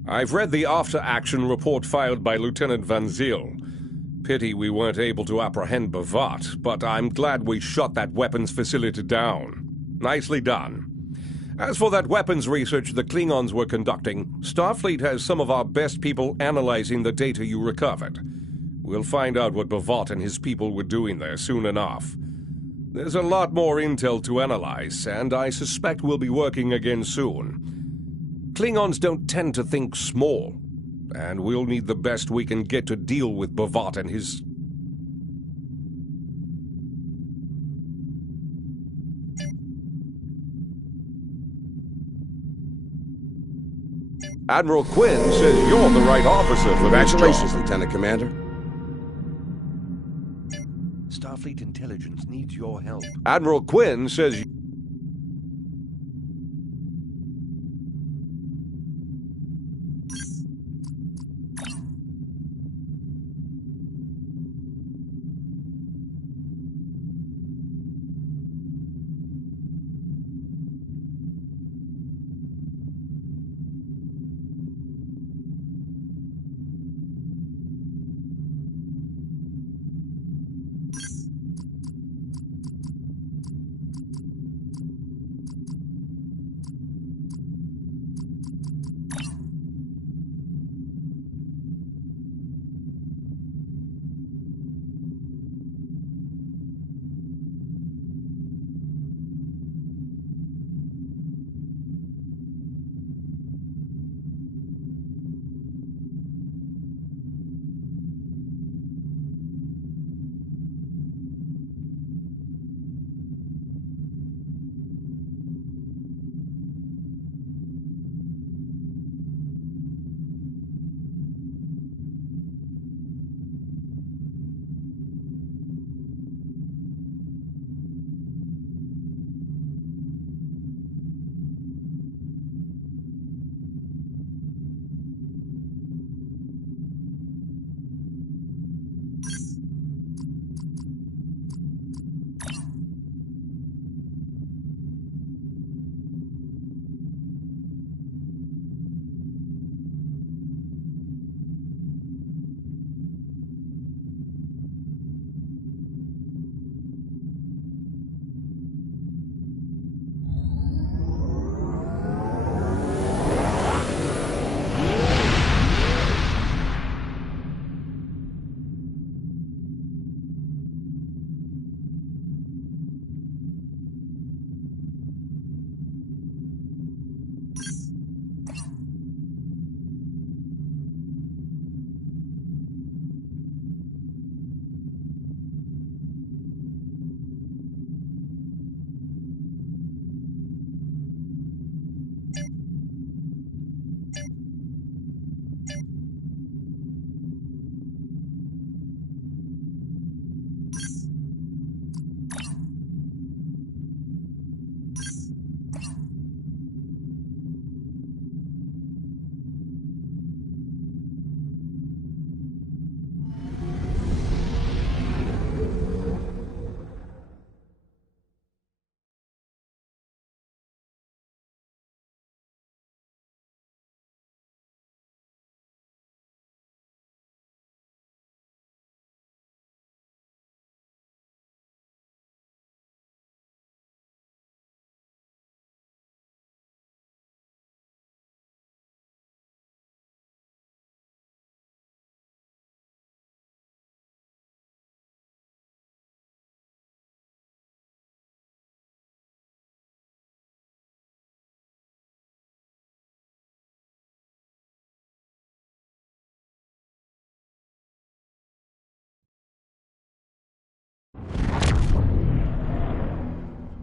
I've read the after-action report filed by Lieutenant Van Zyl. Pity we weren't able to apprehend Bavat, but I'm glad we shot that weapons facility down. Nicely done. As for that weapons research the Klingons were conducting, Starfleet has some of our best people analyzing the data you recovered. We'll find out what Bavat and his people were doing there soon enough. There's a lot more intel to analyze, and I suspect we'll be working again soon. Klingons don't tend to think small, and we'll need the best we can get to deal with Bavat and his... Admiral Quinn says you're the right officer for this job. Congratulations, Lieutenant Commander. Starfleet Intelligence needs your help. Admiral Quinn says...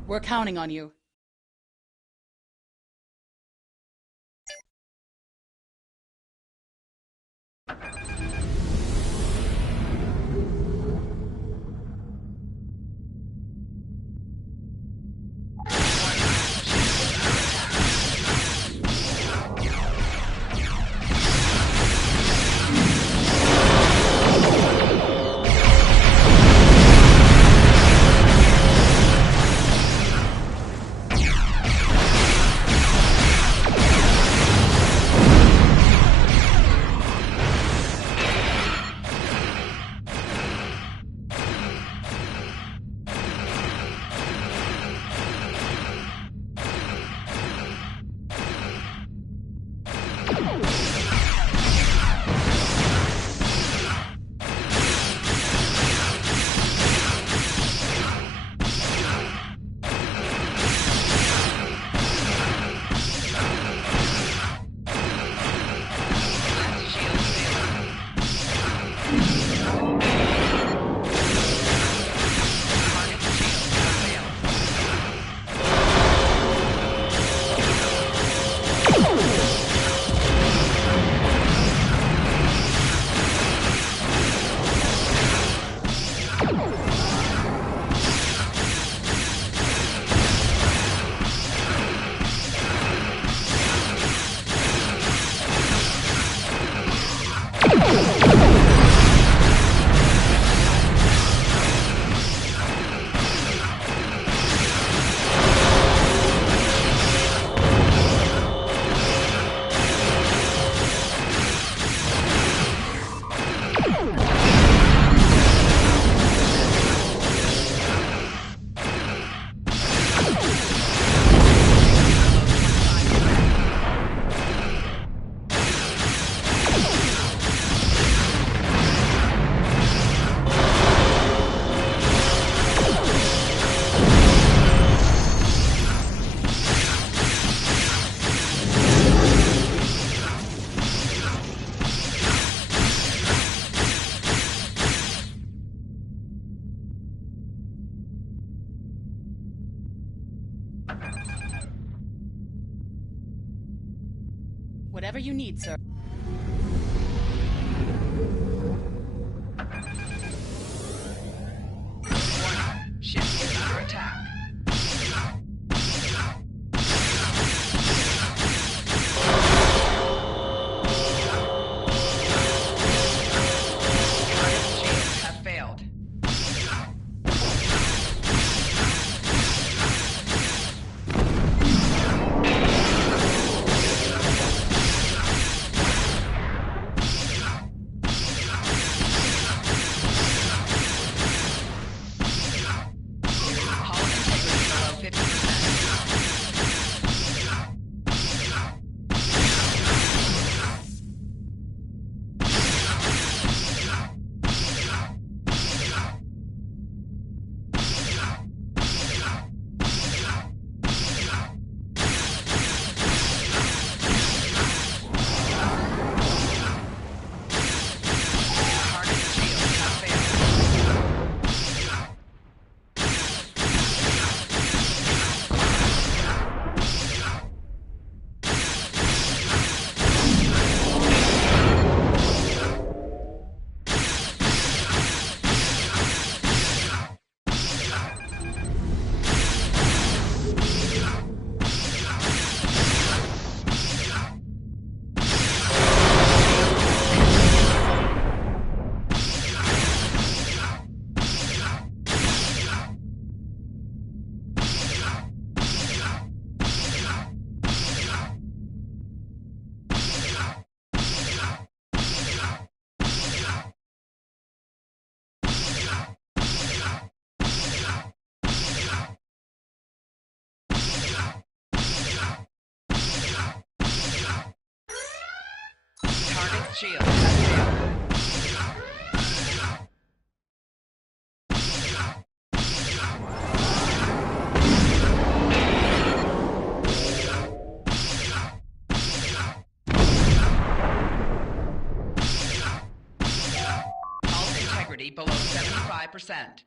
We're counting on you. Whatever you need, sir. Warning. Ship is under attack. Shields have failed. Target shield has failed. Hull integrity below 75%.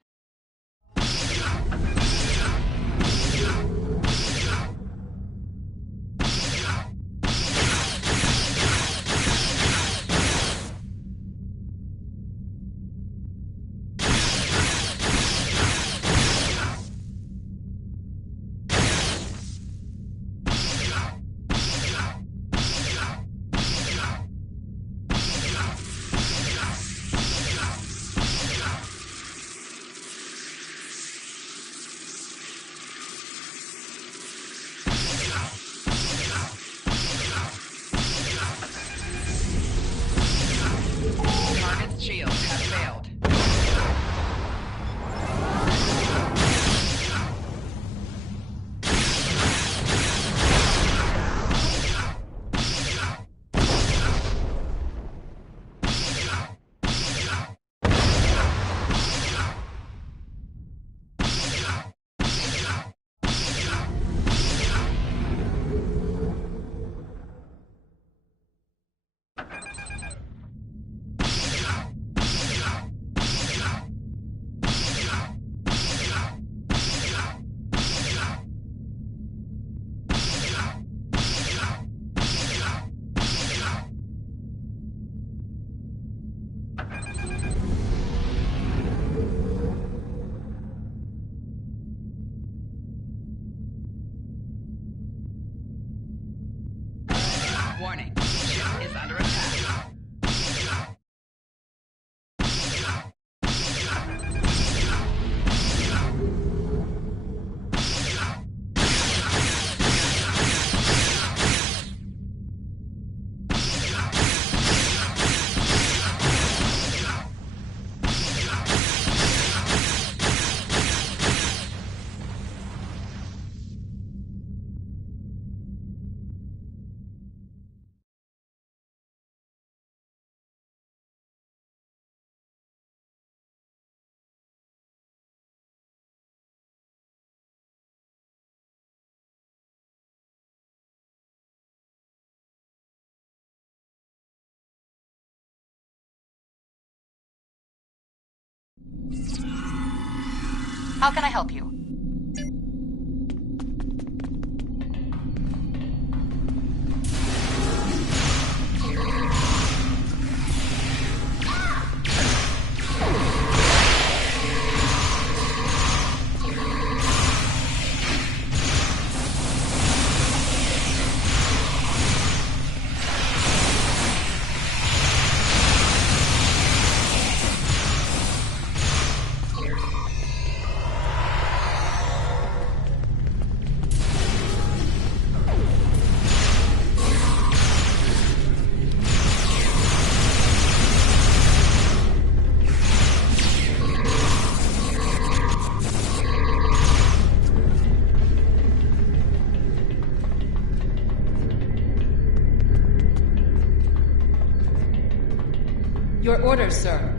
is under attack. How can I help you? Your orders, sir.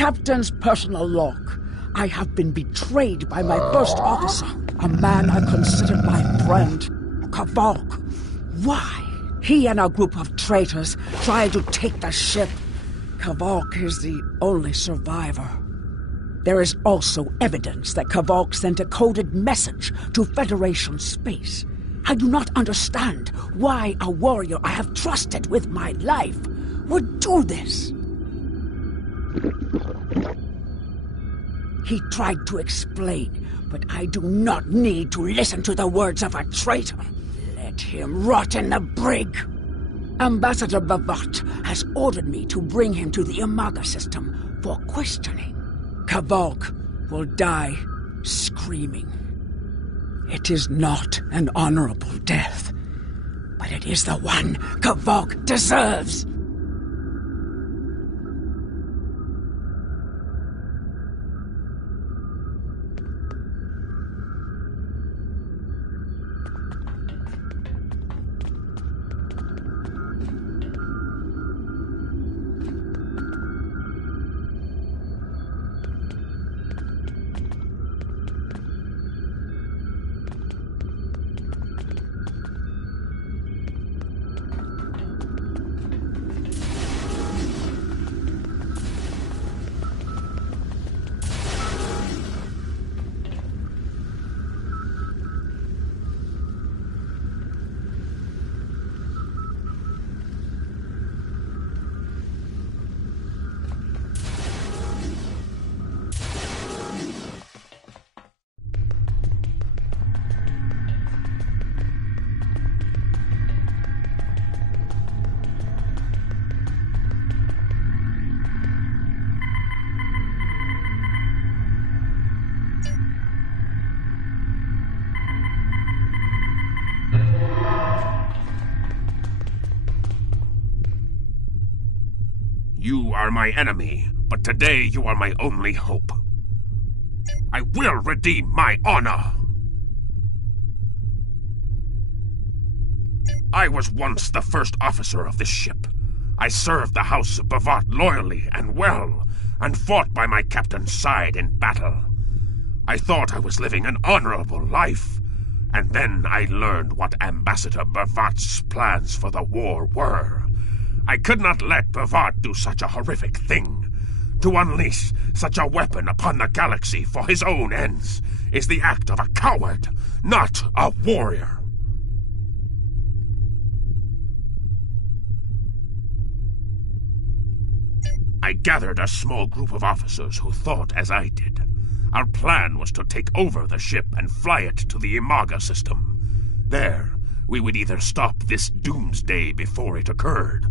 Captain's personal log. I have been betrayed by my first officer, a man I considered my friend, Kavok. Why? He and a group of traitors tried to take the ship. Kavok is the only survivor. There is also evidence that Kavok sent a coded message to Federation space. I do not understand why a warrior I have trusted with my life would do this. He tried to explain, but I do not need to listen to the words of a traitor. Let him rot in the brig. Ambassador Bavat has ordered me to bring him to the Imaga system for questioning. Kavok will die screaming. It is not an honorable death, but it is the one Kavok deserves. were my enemy, but today you are my only hope. I will redeem my honor! I was once the first officer of this ship. I served the House of B'Vat loyally and well, and fought by my captain's side in battle. I thought I was living an honorable life, and then I learned what Ambassador B'Vat's plans for the war were. I could not let B'Vat do such a horrific thing. To unleash such a weapon upon the galaxy for his own ends is the act of a coward, not a warrior. I gathered a small group of officers who thought as I did. Our plan was to take over the ship and fly it to the Imaga system. There, we would either stop this doomsday before it occurred,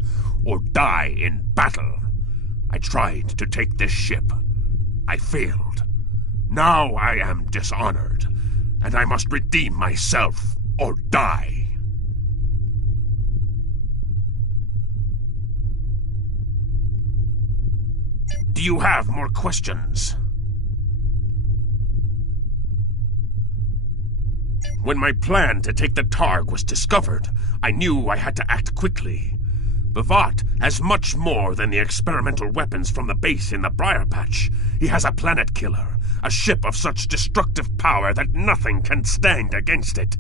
or die in battle. I tried to take this ship. I failed. Now I am dishonored, and I must redeem myself or die. Do you have more questions? When my plan to take the Targ was discovered, I knew I had to act quickly. B'Vat has much more than the experimental weapons from the base in the Briar Patch. He has a planet killer, a ship of such destructive power that nothing can stand against it.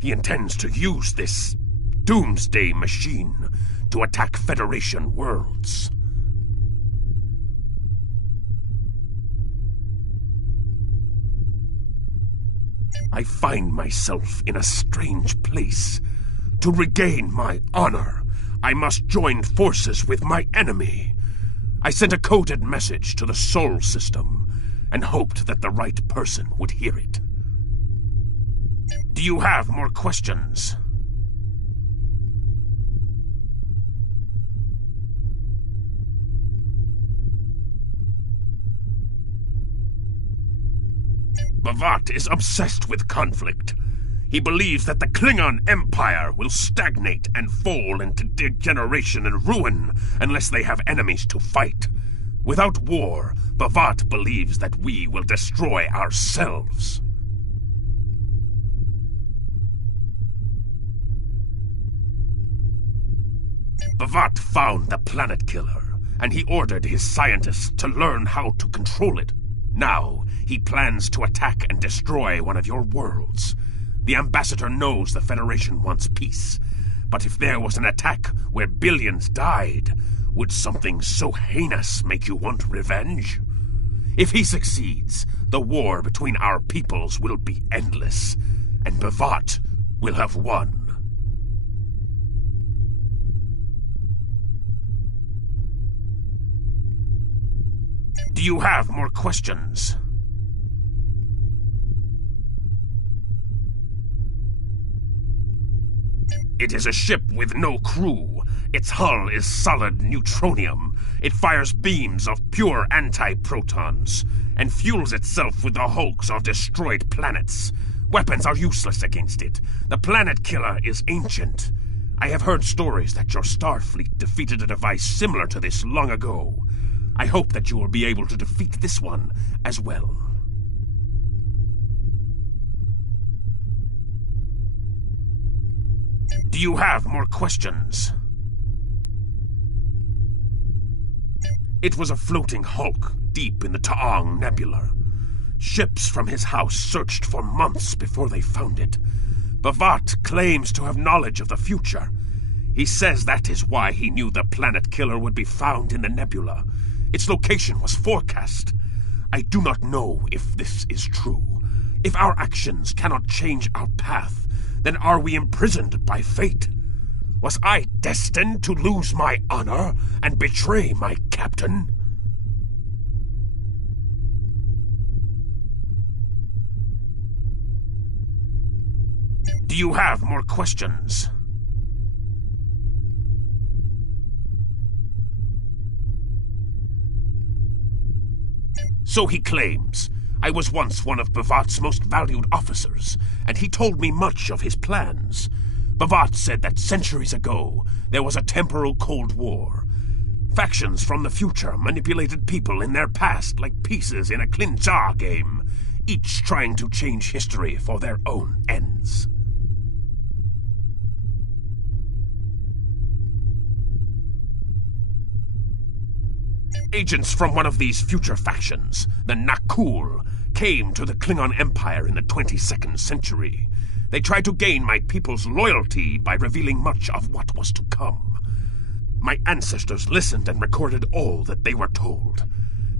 He intends to use this doomsday machine to attack Federation worlds. I find myself in a strange place. To regain my honor, I must join forces with my enemy. I sent a coded message to the Sol system and hoped that the right person would hear it. Do you have more questions? B'Vat is obsessed with conflict. He believes that the Klingon Empire will stagnate and fall into degeneration and ruin unless they have enemies to fight. Without war, B'Vat believes that we will destroy ourselves. B'Vat found the planet killer, and he ordered his scientists to learn how to control it. Now, he plans to attack and destroy one of your worlds. The Ambassador knows the Federation wants peace, but if there was an attack where billions died, would something so heinous make you want revenge? If he succeeds, the war between our peoples will be endless, and B'Vat will have won. Do you have more questions? It is a ship with no crew. Its hull is solid neutronium. It fires beams of pure anti-protons, and fuels itself with the hulks of destroyed planets. Weapons are useless against it. The planet killer is ancient. I have heard stories that your Starfleet defeated a device similar to this long ago. I hope that you will be able to defeat this one as well. Do you have more questions? It was a floating hulk deep in the Ta'ang Nebula. Ships from his house searched for months before they found it. B'Vat claims to have knowledge of the future. He says that is why he knew the planet killer would be found in the nebula. Its location was forecast. I do not know if this is true. If our actions cannot change our path, then are we imprisoned by fate? Was I destined to lose my honor and betray my captain? Do you have more questions? So he claims. I was once one of B'Vat's most valued officers, and he told me much of his plans. B'Vat said that centuries ago, there was a temporal Cold War. Factions from the future manipulated people in their past like pieces in a Klinjar game, each trying to change history for their own ends. Agents from one of these future factions, the Nakul, came to the Klingon Empire in the 22nd century. They tried to gain my people's loyalty by revealing much of what was to come. My ancestors listened and recorded all that they were told.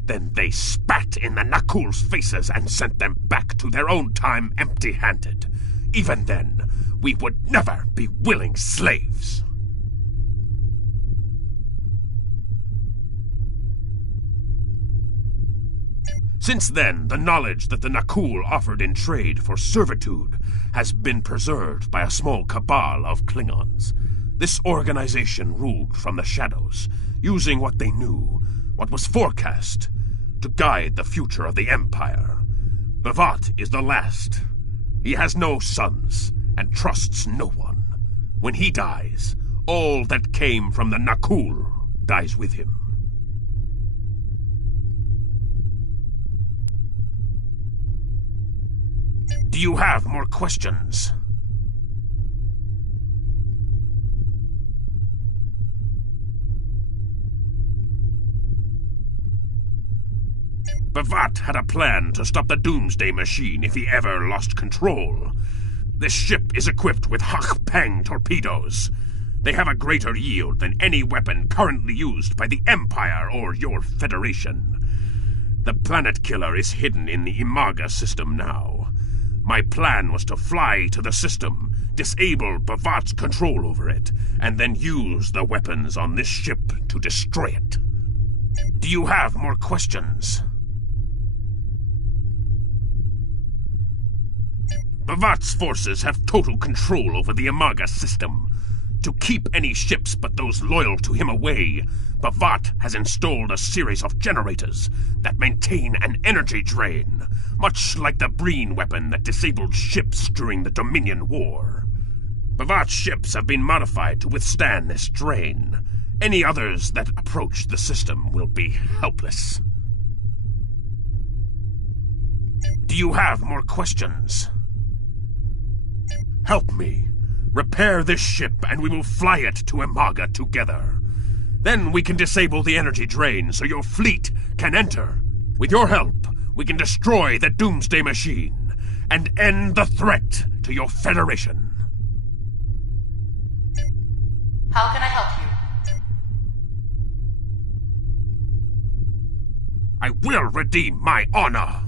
Then they spat in the Nakul's faces and sent them back to their own time empty-handed. Even then, we would never be willing slaves. Since then, the knowledge that the Nakul offered in trade for servitude has been preserved by a small cabal of Klingons. This organization ruled from the shadows, using what they knew, what was forecast, to guide the future of the Empire. Bavat is the last. He has no sons, and trusts no one. When he dies, all that came from the Nakul dies with him. Do you have more questions? Bavat had a plan to stop the Doomsday Machine if he ever lost control. This ship is equipped with Hak-Peng torpedoes. They have a greater yield than any weapon currently used by the Empire or your Federation. The Planet Killer is hidden in the Imaga system now. My plan was to fly to the system, disable Bavat's control over it, and then use the weapons on this ship to destroy it. Do you have more questions? Bavat's forces have total control over the Imaga system. To keep any ships but those loyal to him away, Bavat has installed a series of generators that maintain an energy drain, much like the Breen weapon that disabled ships during the Dominion War. Bavat's ships have been modified to withstand this drain. Any others that approach the system will be helpless. Do you have more questions? Help me. Repair this ship and we will fly it to Imaga together. Then we can disable the energy drain so your fleet can enter. With your help, we can destroy the Doomsday Machine and end the threat to your Federation. How can I help you? I will redeem my honor.